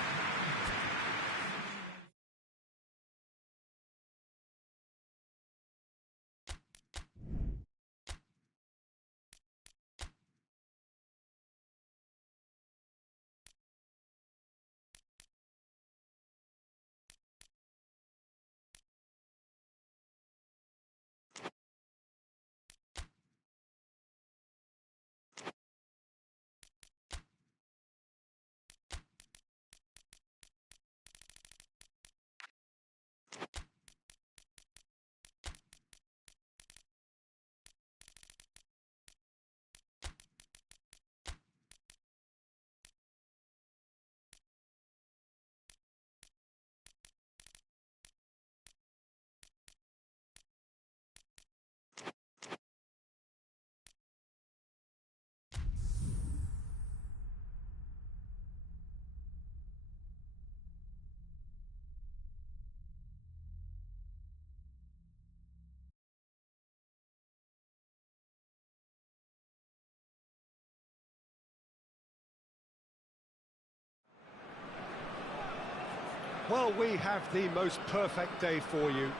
Well, we have the most perfect day for you.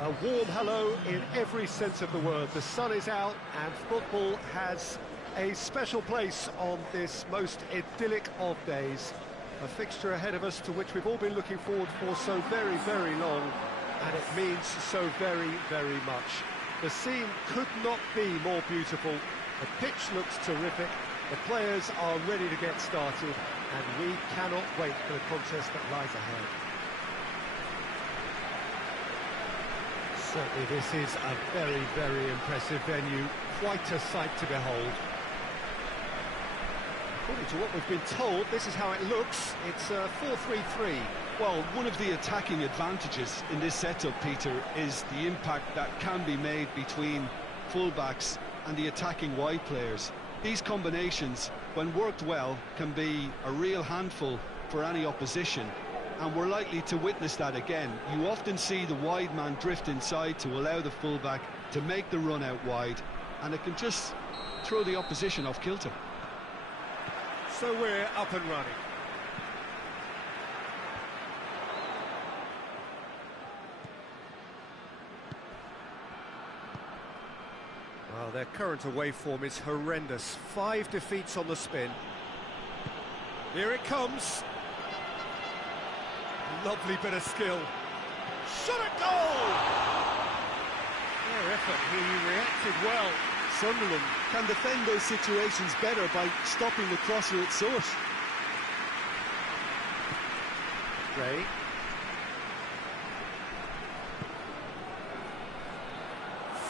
A warm hello in every sense of the word. The sun is out and football has a special place on this most idyllic of days. A fixture ahead of us to which we've all been looking forward for so very, very long, and it means so very, very much. The scene could not be more beautiful. The pitch looks terrific. The players are ready to get started, and we cannot wait for the contest that lies ahead. Certainly this is a very, very impressive venue. Quite a sight to behold. According to what we've been told, this is how it looks. It's 4-3-3. Well, one of the attacking advantages in this setup, Peter, is the impact that can be made between fullbacks and the attacking wide players. These combinations, when worked well, can be a real handful for any opposition, and we're likely to witness that again. You often see the wide man drift inside to allow the fullback to make the run out wide, and it can just throw the opposition off kilter. So we're up and running. Well, their current away form is horrendous. 5 defeats on the spin. Here it comes. Lovely bit of skill. Shot at goal! Their effort, he reacted well. Sunderland can defend those situations better by stopping the crosser at source. Ray.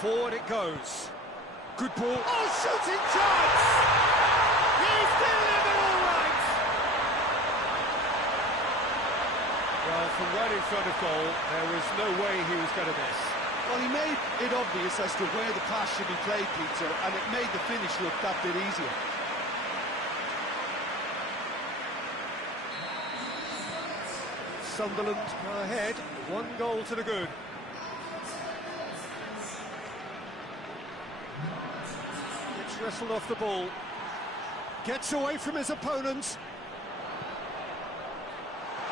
Forward it goes. Good ball. Oh, shooting chance! He's delivered all right! Well, from right in front of goal, there was no way he was going to miss. Well, he made it obvious as to where the pass should be played, Peter, and it made the finish look that bit easier. Sunderland are ahead, 1 goal to the good. It's wrestled off the ball. Gets away from his opponent.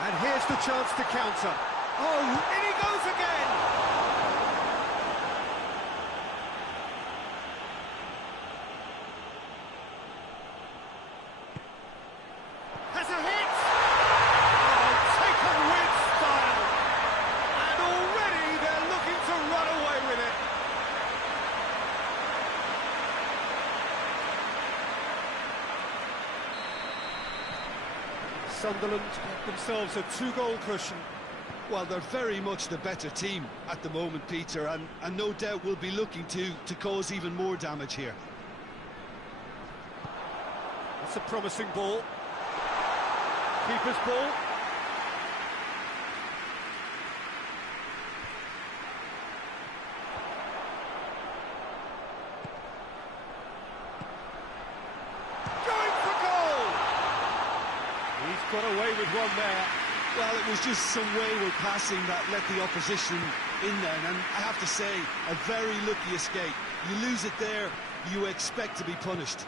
And here's the chance to counter. Oh, in he goes again! Has a hit! Oh, taken with style! And already they're looking to run away with it. Sunderland got themselves a 2-goal cushion. Well, they're very much the better team at the moment, Peter, and no doubt will be looking to cause even more damage here. That's a promising ball. Keeper's ball. Going for goal! He's got away with one there. Well, it was just some wayward passing that let the opposition in there, and I have to say, a very lucky escape. You lose it there, you expect to be punished.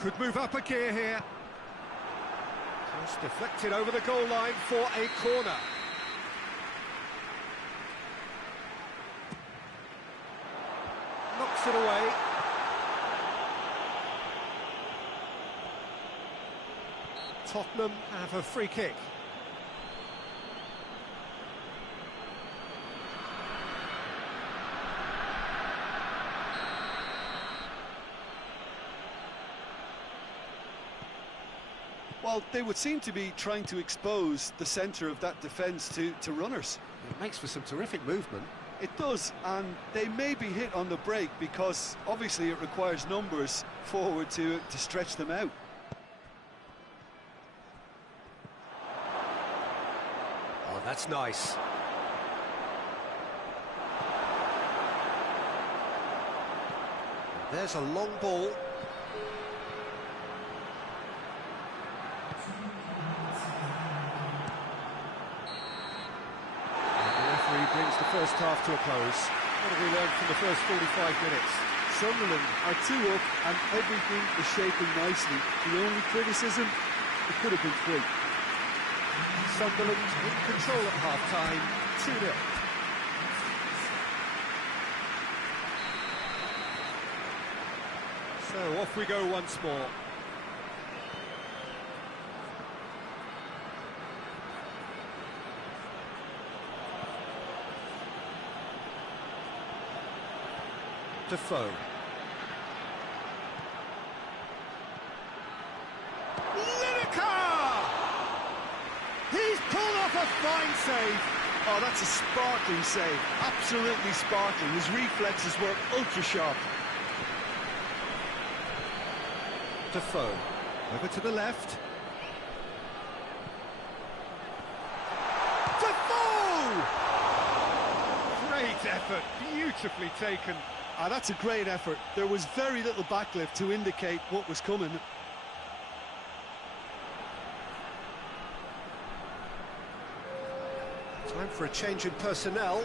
Could move up a gear here. Just deflected over the goal line for a corner. Knocks it away. Tottenham have a free kick. Well, they would seem to be trying to expose the centre of that defence to runners. It makes for some terrific movement. It does, and they may be hit on the break because obviously it requires numbers forward to stretch them out. Oh, that's nice. There's a long ball. Brings the first half to a close. What have we learned from the first 45 minutes? Sunderland are 2 up and everything is shaping nicely. The only criticism, it could have been 3. Sunderland in control at half-time, 2-0. So off we go once more. Defoe. He's pulled off a fine save. Oh, that's a sparkling save. Absolutely sparkling. His reflexes were ultra sharp. Defoe. Over to the left. Defoe! Great effort. Beautifully taken. Ah, that's a great effort. There was very little backlift to indicate what was coming. Time for a change in personnel.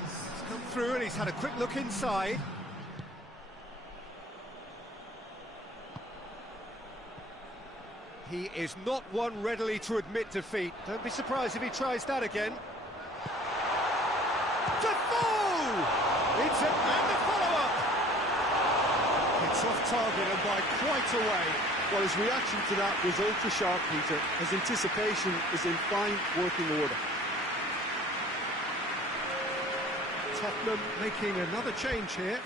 He's come through and he's had a quick look inside. He is not one readily to admit defeat. Don't be surprised if he tries that again. Defoe! It's and the follow-up! It's off target and by quite a way. Well, his reaction to that was ultra-sharp, Peter. His anticipation is in fine working order. Tottenham making another change here.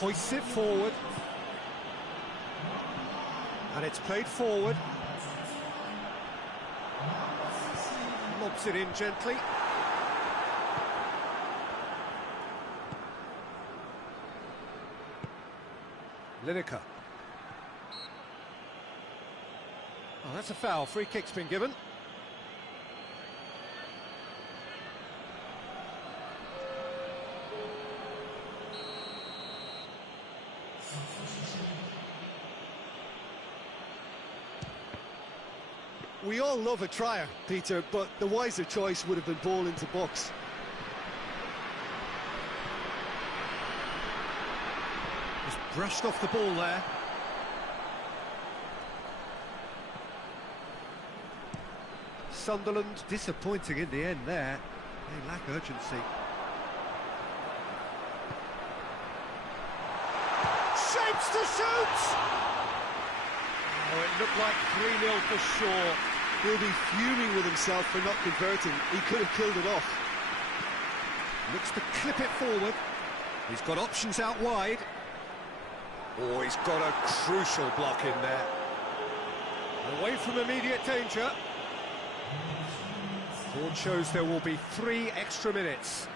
Hoists it forward. And it's played forward. Lobs it in gently. Lineker. Oh, that's a foul. Free kick's been given. We all love a trier, Peter, but the wiser choice would have been ball into box. Just brushed off the ball there. Sunderland disappointing in the end there. They lack urgency. Shapes to shoot! Oh, it looked like 3-0 for sure. He'll be fuming with himself for not converting. He could have killed it off. Looks to clip it forward. He's got options out wide. Oh, he's got a crucial block in there. Away from immediate danger. Board shows there will be 3 extra minutes.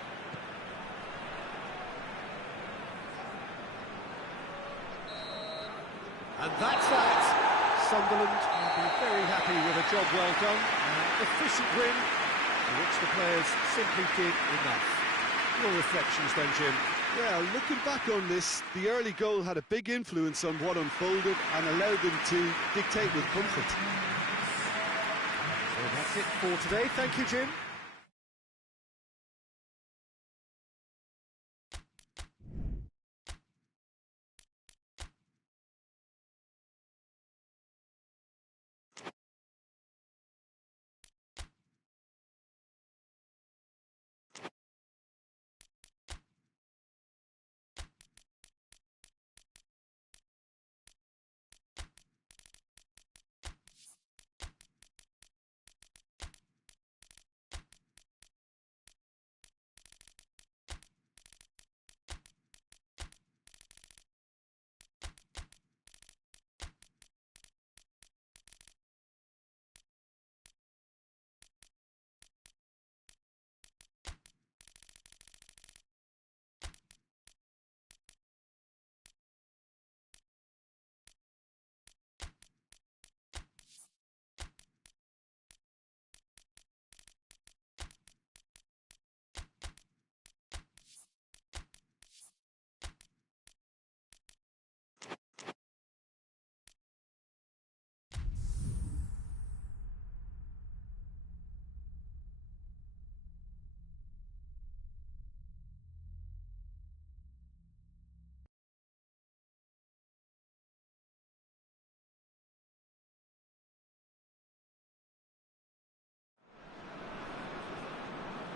And that's that. Sunderland will be very happy with a job well done. An efficient win, in which the players simply did enough. Your reflections then, Jim? Well, looking back on this, the early goal had a big influence on what unfolded and allowed them to dictate with comfort. So that's it for today. Thank you, Jim.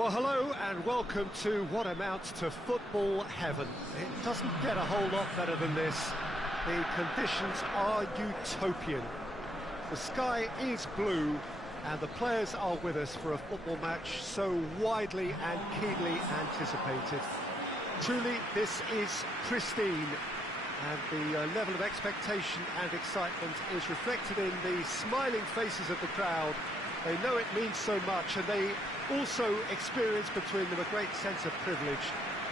Well, hello and welcome to what amounts to football heaven. It doesn't get a whole lot better than this. The conditions are utopian. The sky is blue and the players are with us for a football match so widely and keenly anticipated. Truly, this is pristine, and the level of expectation and excitement is reflected in the smiling faces of the crowd. They know it means so much, and they also experience between them a great sense of privilege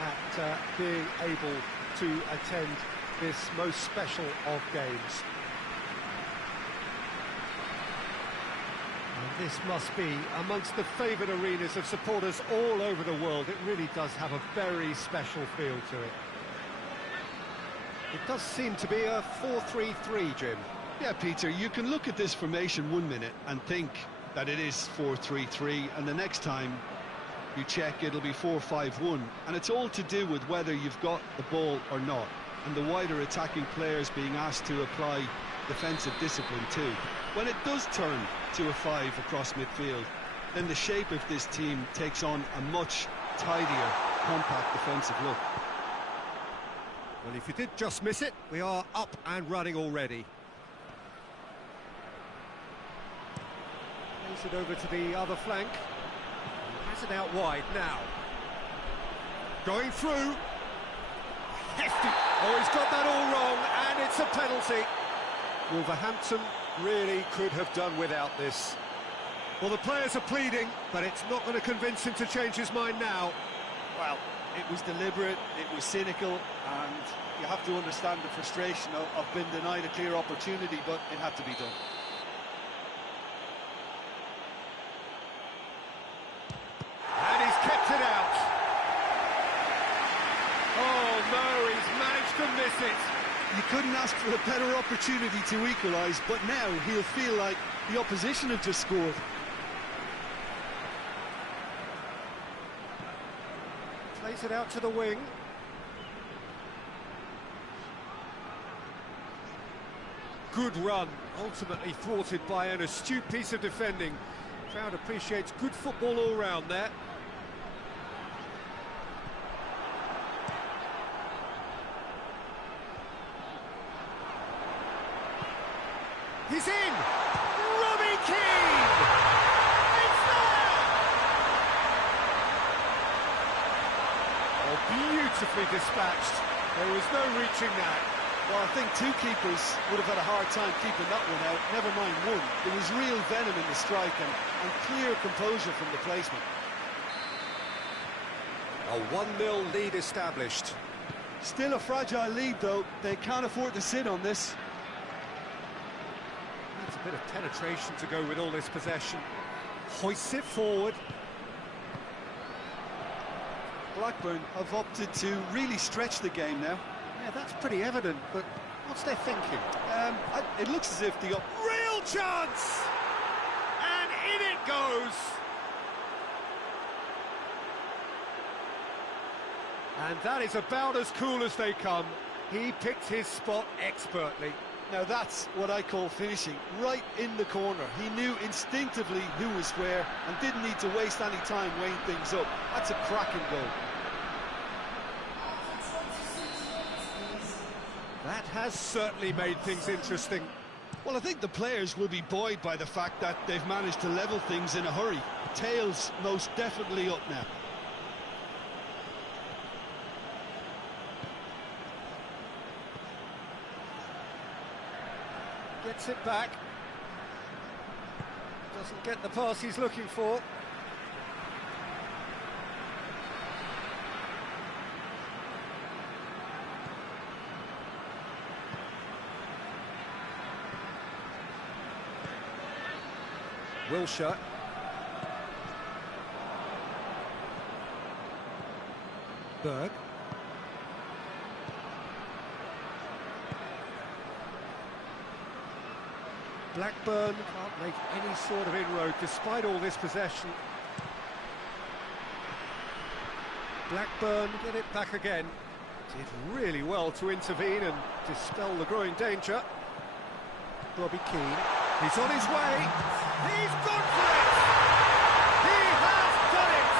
at being able to attend this most special of games. And this must be amongst the favoured arenas of supporters all over the world. It really does have a very special feel to it. It does seem to be a 4-3-3, Jim. Yeah, Peter, you can look at this formation 1 minute and think that it is 4-3-3, and the next time you check it'll be 4-5-1, and it's all to do with whether you've got the ball or not, and the wider attacking players being asked to apply defensive discipline too. When it does turn to a 5 across midfield, then the shape of this team takes on a much tidier, compact defensive look. Well, if you did just miss it, we are up and running already. Plays it over to the other flank. Has it out wide now. Going through. Hefty. Oh, he's got that all wrong, and it's a penalty. Wolverhampton really could have done without this. Well, the players are pleading, but it's not going to convince him to change his mind now. Well, it was deliberate, it was cynical, and you have to understand the frustration of being denied a clear opportunity, but it had to be done. And he's kept it out. Oh no, he's managed to miss it. You couldn't ask for a better opportunity to equalise, but now he'll feel like the opposition have just scored. Plays it out to the wing. Good run, ultimately thwarted by an astute piece of defending. Crowd appreciates good football all round there. He's in! Robbie Keane! It's there! Oh, beautifully dispatched. There was no reaching that. Well, I think two keepers would have had a hard time keeping that one out, never mind one. There was real venom in the strike and clear composure from the placement. A 1-0 lead established. Still a fragile lead, though. They can't afford to sit on this. Needs a bit of penetration to go with all this possession. Hoists it forward. Blackburn have opted to really stretch the game now. Yeah, that's pretty evident, but what's their thinking? It looks as if the... Real chance! And in it goes! And that is about as cool as they come. He picked his spot expertly. Now that's what I call finishing, right in the corner. He knew instinctively who was where and didn't need to waste any time weighing things up. That's a cracking goal. That has certainly made things interesting. Well, I think the players will be buoyed by the fact that they've managed to level things in a hurry. Tails most definitely up now. Gets it back. Doesn't get the pass he's looking for. Wilshere. Berg. Blackburn can't make any sort of inroad despite all this possession. Blackburn get it back again. Did really well to intervene and dispel the growing danger. Robbie Keane. He's on his way. He's gone for it! He has done it!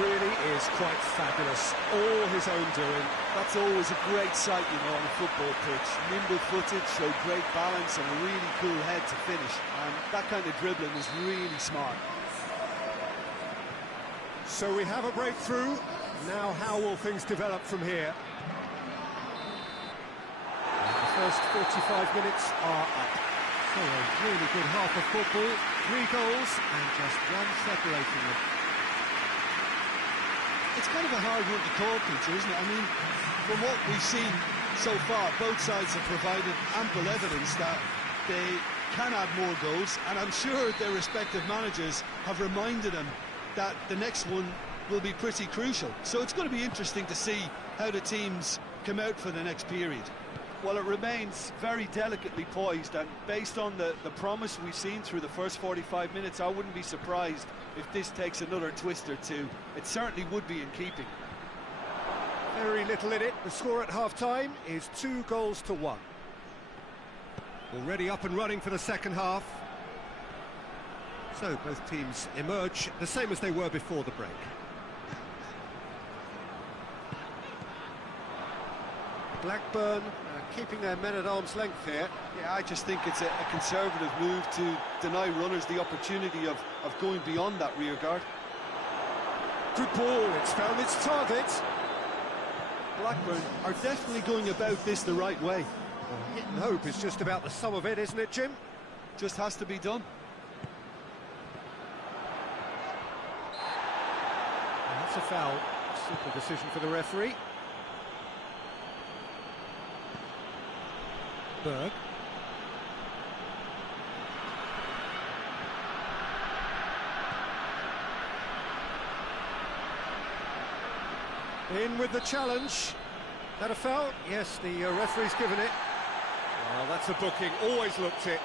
really is quite fabulous. All his own doing. That's always a great sight, you know, on a football pitch. Nimble-footed, showed great balance and a really cool head to finish. And that kind of dribbling was really smart. So we have a breakthrough. Now how will things develop from here? And the first 45 minutes are up. So a really good half of football, 3 goals and just one separating them. It's kind of a hard one to call, Peter, isn't it? I mean, from what we've seen so far, both sides have provided ample evidence that they can add more goals, and I'm sure their respective managers have reminded them that the next one will be pretty crucial. So it's going to be interesting to see how the teams come out for the next period. Well, it remains very delicately poised, and based on the promise we've seen through the first 45 minutes, I wouldn't be surprised if this takes another twist or two. It certainly would be in keeping. Very little in it. The score at half-time is 2 goals to 1. Already up and running for the second half. So both teams emerge the same as they were before the break. Blackburn keeping their men at arm's length here. Yeah, I just think it's a conservative move to deny runners the opportunity of going beyond that rear guard. Good ball, it's found its target. Blackburn are definitely going about this the right way. Hit and hope is just about the sum of it, isn't it, Jim? Just has to be done. And that's a foul. Simple decision for the referee. Berg. In with the challenge. That a foul? Yes, the referee's given it. Well, that's a booking. Always looked it.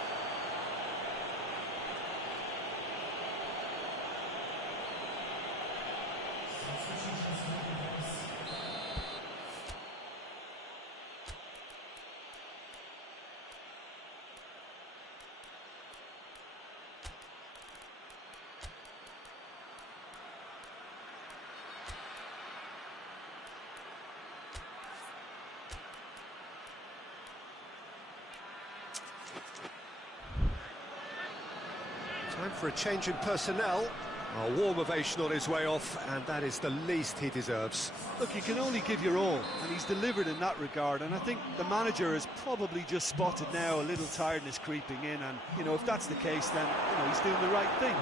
Time for a change in personnel. A warm ovation on his way off, and that is the least he deserves. Look, you can only give your all, and he's delivered in that regard, and I think the manager has probably just spotted now a little tiredness creeping in, and, you know, if that's the case, then, you know, he's doing the right thing.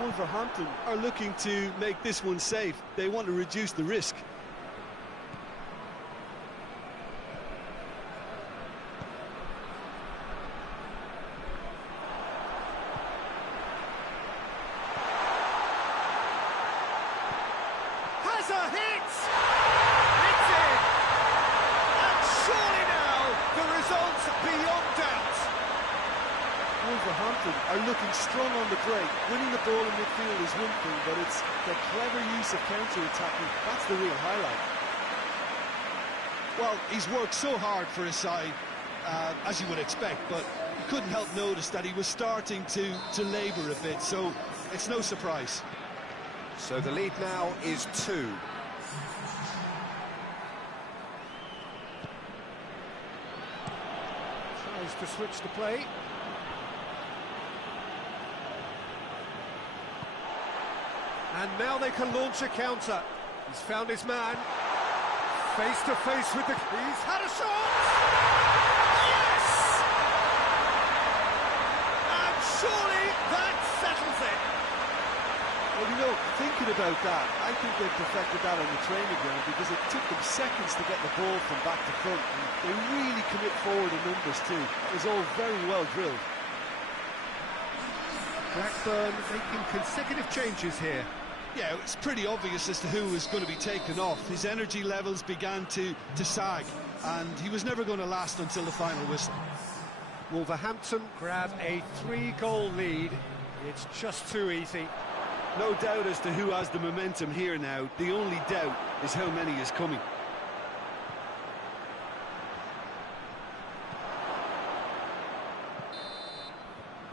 Wolverhampton are looking to make this one safe. They want to reduce the risk. Has a hit! It's in! And surely now the result's beyond doubt. Wolverhampton are looking strong on the break. Winning the ball in midfield is one thing, but it's the clever use of counter-attacking. That's the real highlight. Well, he's worked so hard for his side, as you would expect, but you couldn't help notice that he was starting to labour a bit, so it's no surprise. So the lead now is 2. Tries to switch the play. And now they can launch a counter. He's found his man. Face to face with the... He's had a shot! Yes! And surely that settles it. Well, you know, thinking about that, I think they perfected that on the training ground because it took them seconds to get the ball from back to front. And they really commit forward in numbers too. It was all very well drilled. Blackburn making consecutive changes here. Yeah, it's pretty obvious as to who was going to be taken off. His energy levels began to sag, and he was never going to last until the final whistle. Wolverhampton grab a 3-goal lead. It's just too easy. No doubt as to who has the momentum here now. The only doubt is how many is coming.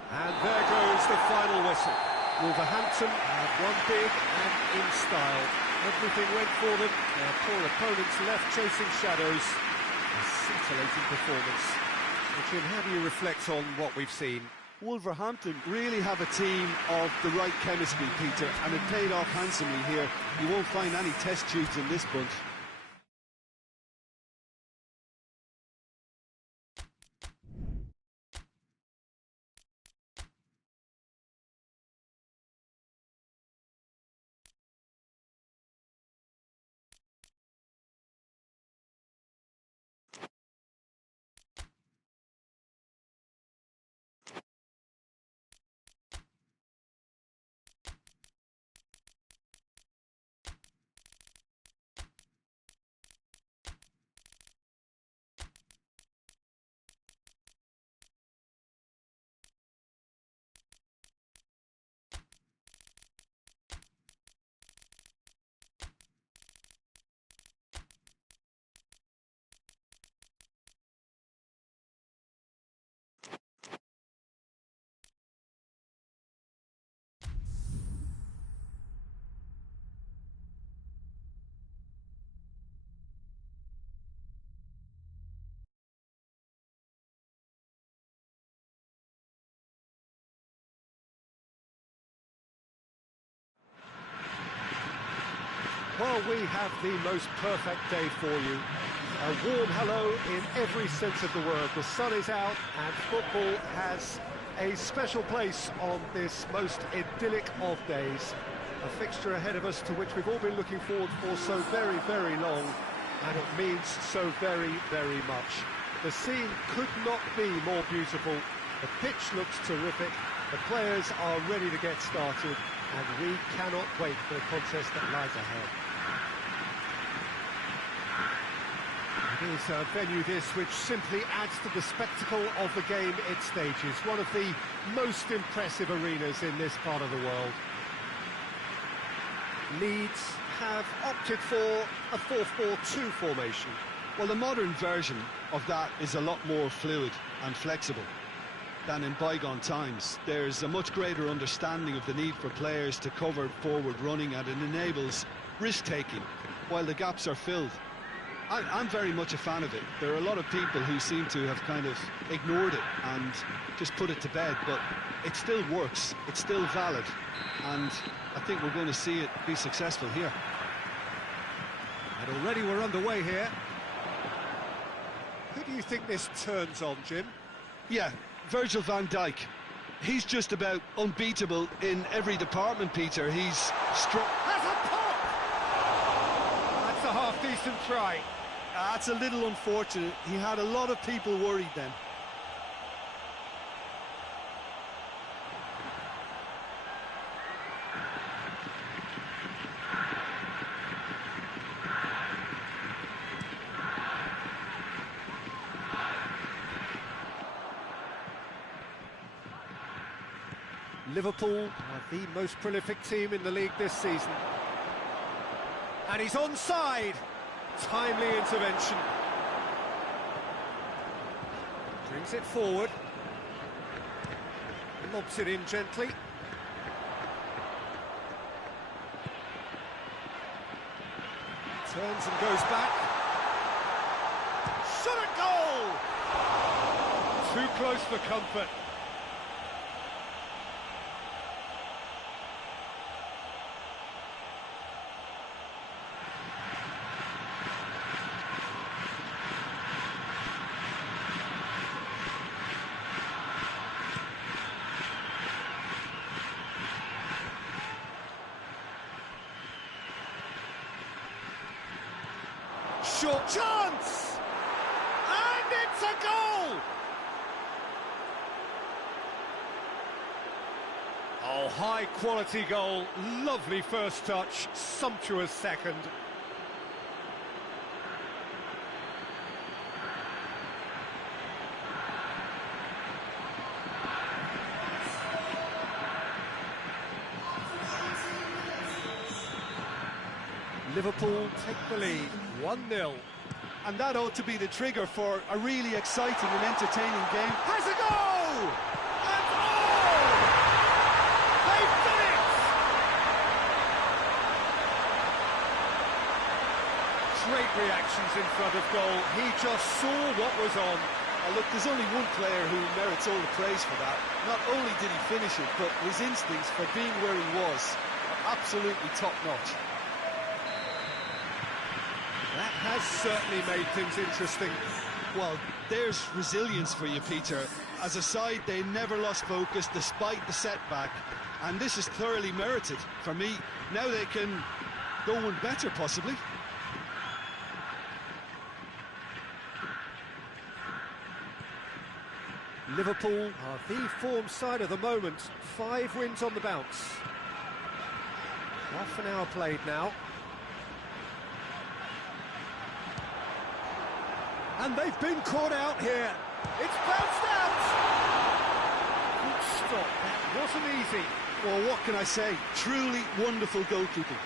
And there goes the final whistle. Wolverhampton have won big and in style. Everything went for them. Their poor opponents left chasing shadows. A scintillating performance. Well, Jim, how do you reflect on what we've seen? Wolverhampton really have a team of the right chemistry, Peter, and it paid off handsomely here. You won't find any test tubes in this bunch. Well, we have the most perfect day for you. A warm hello in every sense of the word. The sun is out and football has a special place on this most idyllic of days. A fixture ahead of us to which we've all been looking forward for so very, very long, and it means so very, very much. The scene could not be more beautiful. The pitch looks terrific. The players are ready to get started, and we cannot wait for the contest that lies ahead. It is a venue this which simply adds to the spectacle of the game it stages. One of the most impressive arenas in this part of the world. Leeds have opted for a 4-4-2 formation. Well, the modern version of that is a lot more fluid and flexible than in bygone times. There's a much greater understanding of the need for players to cover forward running, and it enables risk-taking while the gaps are filled. I'm very much a fan of it. There are a lot of people who seem to have kind of ignored it and just put it to bed, but it still works, it's still valid, and I think we're going to see it be successful here. And already we're underway here. Who do you think this turns on, Jim? Yeah, Virgil van Dijk. He's just about unbeatable in every department, Peter. He's strong. Has a pop! That's a half-decent try. That's a little unfortunate. He had a lot of people worried then. Liverpool are the most prolific team in the league this season. And he's onside. Timely intervention. Brings it forward. Lobs it in gently. Turns and goes back. Shot at goal! Too close for comfort. Short chance! And it's a goal! Oh, high quality goal, lovely first touch, sumptuous second. Liverpool take the lead, 1-0. And that ought to be the trigger for a really exciting and entertaining game. Has a goal! And they've done it! Great reactions in front of goal. He just saw what was on. Look, there's only one player who merits all the praise for that. Not only did he finish it, but his instincts for being where he was are absolutely top-notch. That has certainly made things interesting. Well, there's resilience for you, Peter. As a side, they never lost focus despite the setback, and this is thoroughly merited. For me, now they can go one better, possibly. Liverpool are the form side of the moment. 5 wins on the bounce. Half an hour played now. And they've been caught out here. It's bounced out! Good stop. That wasn't easy. Well, what can I say? Truly wonderful goalkeeping.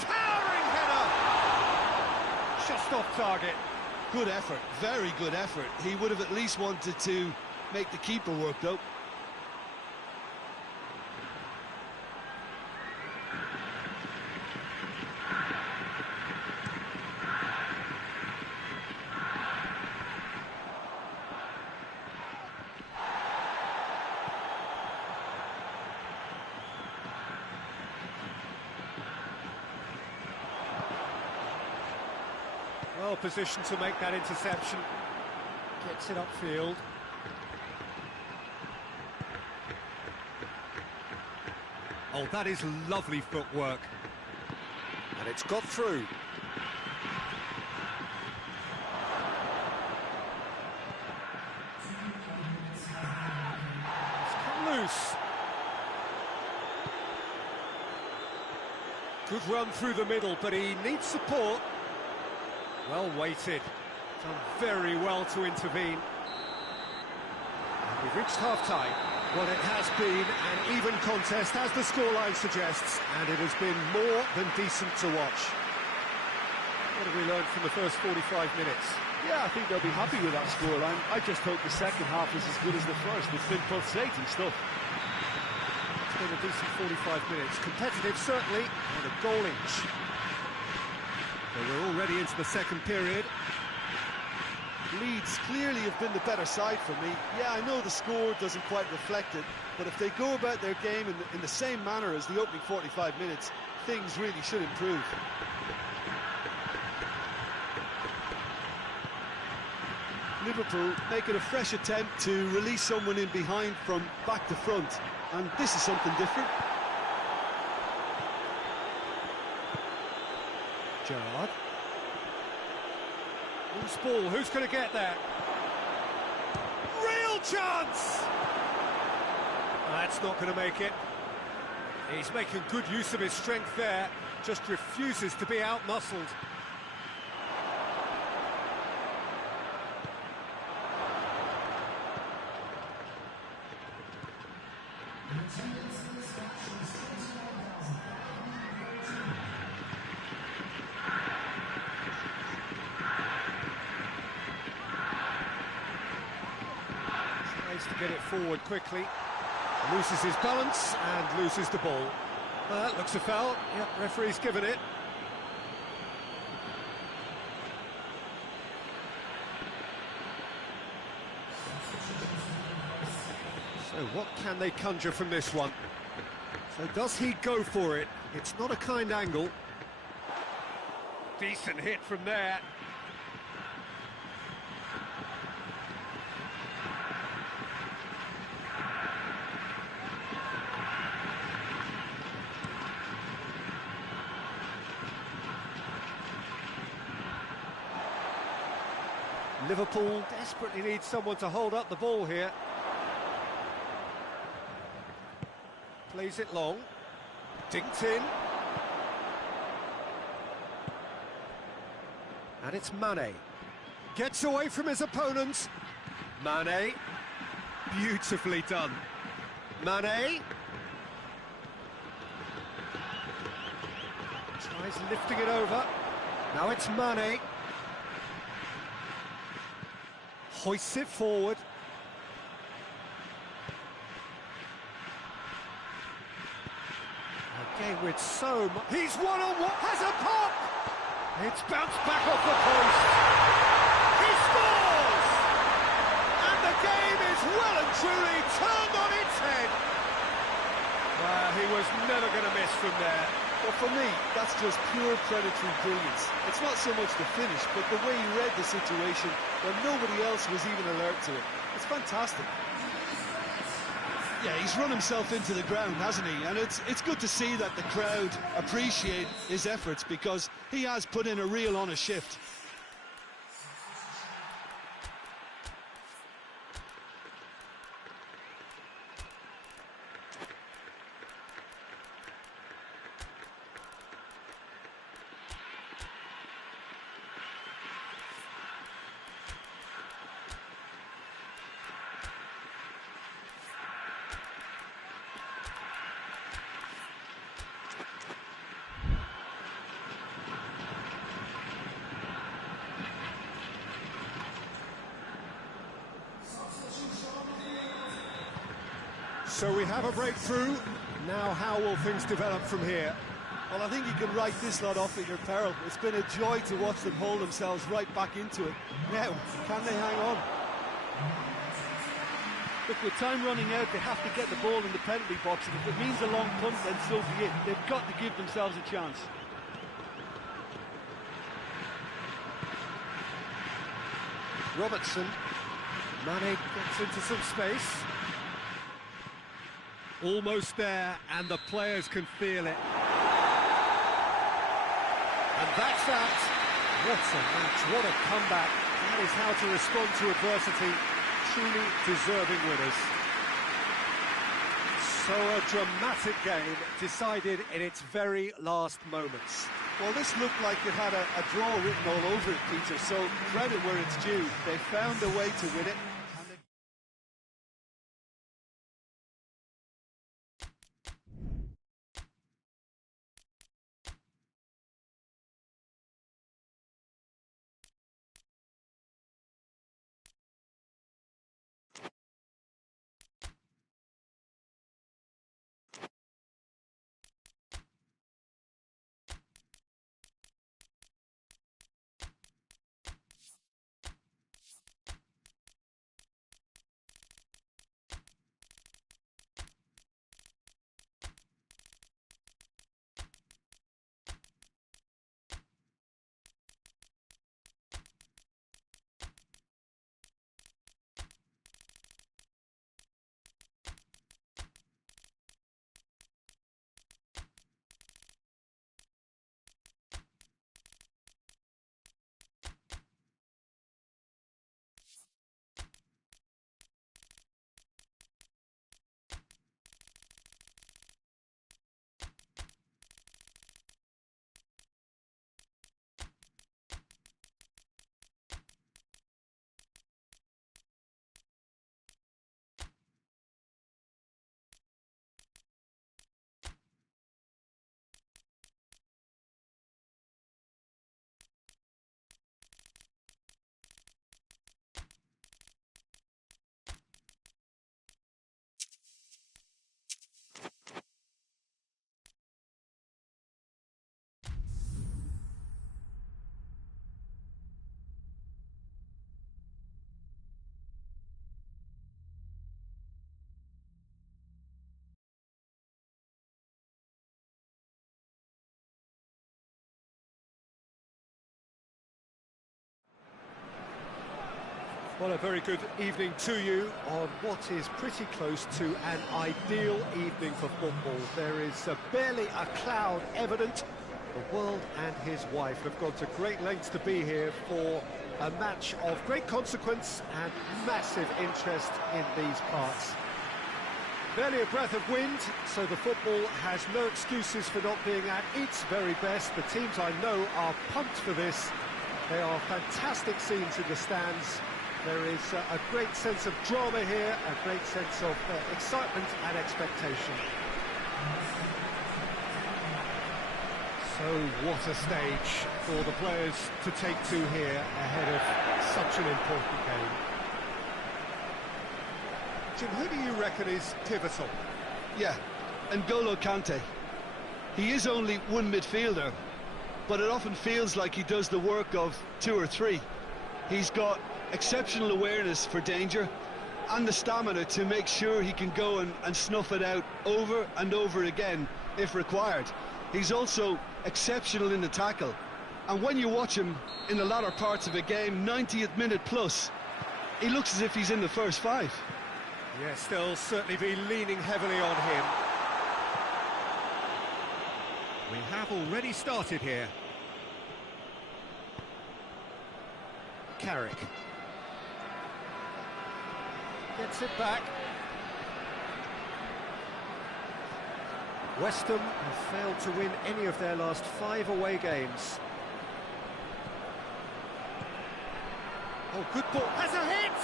Towering header! Just off target. Good effort, very good effort. He would have at least wanted to make the keeper work, though. Well positioned to make that interception. Gets it upfield. Oh, that is lovely footwork. And it's got through. It's come loose. Good run through the middle, but he needs support. Well weighted, done very well to intervene. We've reached half-time. Well, it has been an even contest, as the scoreline suggests, and it has been more than decent to watch. What have we learned from the first 45 minutes? Yeah, I think they'll be happy with that scoreline. I just hope the second half is as good as the first. It's been pulsating stuff. It's been a decent 45 minutes. Competitive, certainly, and a goal each. So we're already into the second period. Leeds clearly have been the better side for me. Yeah, I know the score doesn't quite reflect it, but if they go about their game in the same manner as the opening 45 minutes, things really should improve. Liverpool making a fresh attempt to release someone in behind from back to front, and this is something different. Gerrard. Loose ball, who's going to get that? Real chance! That's not going to make it. He's making good use of his strength there, just refuses to be out-muscled. To get it forward quickly, loses his balance and loses the ball. That looks a foul. Yep, referee's given it. So what can they conjure from this one? So does he go for it? It's not a kind angle. Decent hit from there. Liverpool desperately needs someone to hold up the ball here. Plays it long. Dinked in. And it's Mane. Gets away from his opponents. Mane. Beautifully done. Mane. Tries lifting it over. Now it's Mane. Hoists it forward. Again with so much. He's one-on-one. Has a pop. It's bounced back off the post. He scores! And the game is well and truly turned on its head. Well, he was never going to miss from there. Well, for me, that's just pure predatory brilliance. It's not so much the finish, but the way he read the situation when nobody else was even alert to it. It's fantastic. Yeah, he's run himself into the ground, hasn't he? And it's good to see that the crowd appreciate his efforts, because he has put in a real honest shift. So we have a breakthrough. Now how will things develop from here? Well, I think you can write this lot off at your peril. It's been a joy to watch them hold themselves right back into it. Now, can they hang on? Look, with time running out, they have to get the ball in the penalty box, and if it means a long punt, then so be it. They've got to give themselves a chance. Robertson. Mane gets into some space. Almost there, and the players can feel it. And that's that. What a match, what a comeback. That is how to respond to adversity. Truly deserving winners. So a dramatic game decided in its very last moments. Well, this looked like it had a draw written all over it, Peter, so credit where it's due. They found a way to win it. Well, a very good evening to you on what is pretty close to an ideal evening for football. There is barely a cloud evident. The world and his wife have gone to great lengths to be here for a match of great consequence and massive interest in these parts. Barely a breath of wind, so the football has no excuses for not being at its very best. The teams I know are pumped for this. They are fantastic scenes in the stands. There is a great sense of drama here, a great sense of excitement and expectation. So what a stage for the players to take to here ahead of such an important game. Jim, who do you reckon is pivotal? Yeah, N'Golo Kante. He is only one midfielder, but it often feels like he does the work of two or three. He's got exceptional awareness for danger and the stamina to make sure he can go and snuff it out over and over again if required. He's also exceptional in the tackle, and when you watch him in the latter parts of a game, 90th minute plus, he looks as if he's in the first five. Yes, they'll certainly be leaning heavily on him. We have already started here. Carrick gets it back. West Ham have failed to win any of their last 5 away games. Oh, good ball. Has a hit!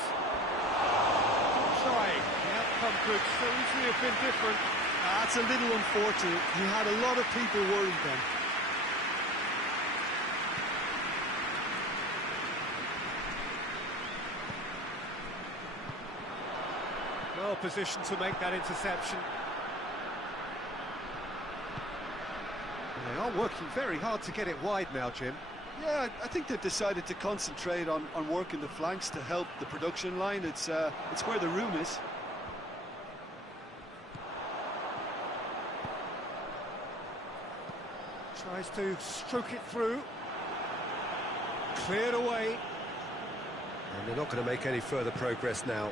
Try. The outcome could so easily have been different. That's a little unfortunate. He had a lot of people worried then. Well positioned to make that interception. They are working very hard to get it wide now, Jim. Yeah, I think they've decided to concentrate on working the flanks to help the production line. It's where the room is. Tries to stroke it through. Cleared away. And they're not going to make any further progress now.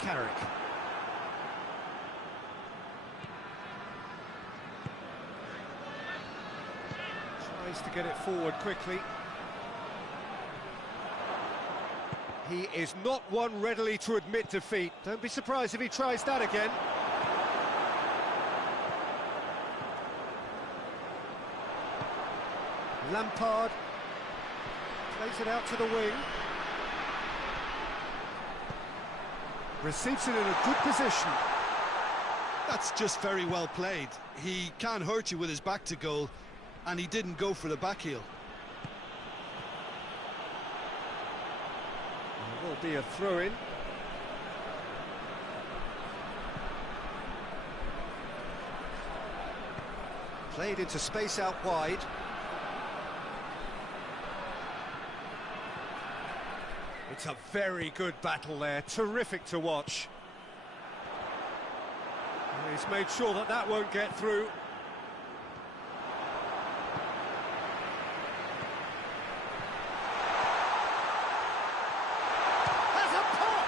Carrick. Tries to get it forward quickly. He is not one readily to admit defeat. Don't be surprised if he tries that again. Lampard plays it out to the wing. Receives it in a good position. That's just very well played. He can't hurt you with his back to goal, and he didn't go for the back heel. There will be a throw-in. Played into space out wide. It's a very good battle there, terrific to watch. And he's made sure that that won't get through. Has a pop!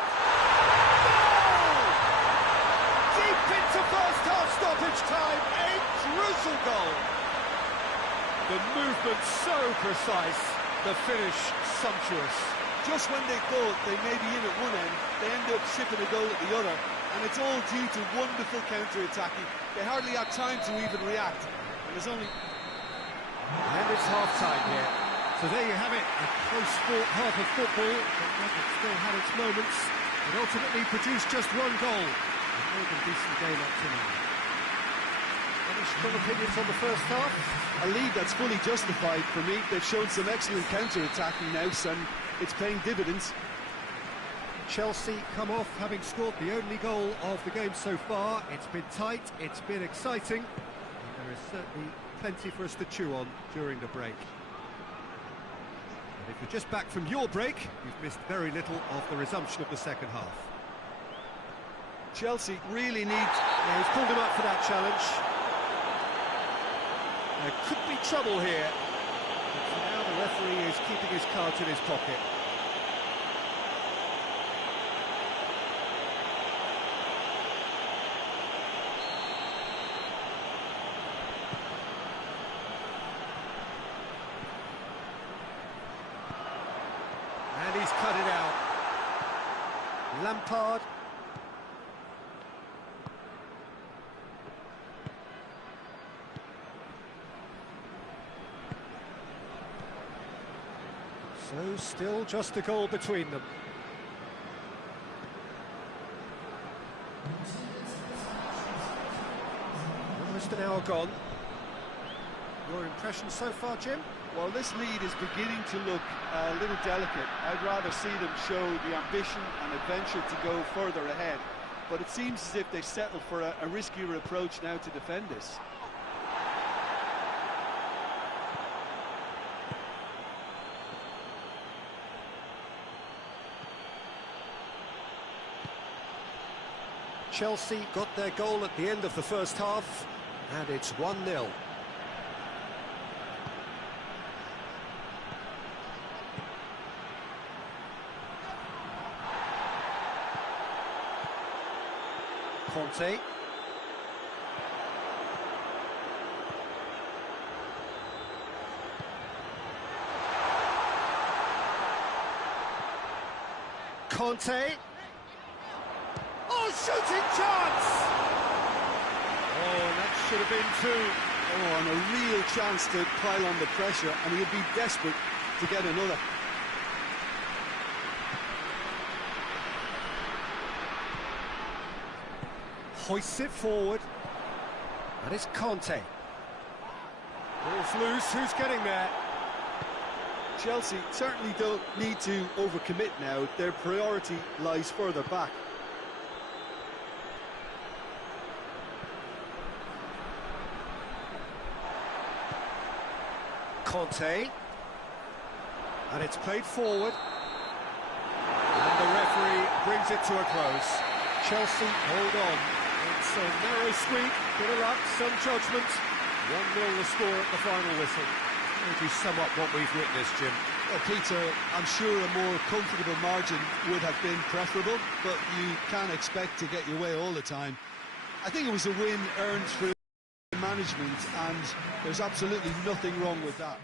Goal! Deep into first half stoppage time, a crucial goal. The movement so precise, the finish sumptuous. Just when they thought they may be in at one end, they end up sipping a goal at the other, and it's all due to wonderful counter-attacking. They hardly had time to even react, and there's only... And it's half-time here. So there you have it, a close-fought half of football, but it still had its moments. It ultimately produced just one goal. A more than decent game up to now. Any strong opinions on the first half? A lead that's fully justified for me. They've shown some excellent counter-attacking now, and it's paying dividends. Chelsea come off having scored the only goal of the game so far. It's been tight, it's been exciting, and there is certainly plenty for us to chew on during the break. And if you're just back from your break, you've missed very little of the resumption of the second half. Chelsea really need... Yeah, he's pulled him up for that challenge. There could be trouble here. But for now the referee is keeping his cards in his pocket. And he's cut it out. Lampard. So still just a goal between them. Almost an hour gone. Your impression so far, Jim? Well, this lead is beginning to look a little delicate. I'd rather see them show the ambition and adventure to go further ahead. But it seems as if they settled for a riskier approach now to defend this. Chelsea got their goal at the end of the first half, and it's 1-0. Conte. Conte. Oh, shooting chance! Oh, that should have been two. Oh, and a real chance to pile on the pressure, and he'd be desperate to get another. Hoists it forward, and it's Conte. Ball's loose, who's getting there? Chelsea certainly don't need to overcommit now. Their priority lies further back. Conte, and it's played forward, and the referee brings it to a close. Chelsea hold on. It's a narrow squeak, bit of luck, some judgment. 1-0 the score at the final whistle. How would you sum up what we've witnessed, Jim? Well, Peter, I'm sure a more comfortable margin would have been preferable, but you can't expect to get your way all the time. I think it was a win earned through management, and there's absolutely nothing wrong with that.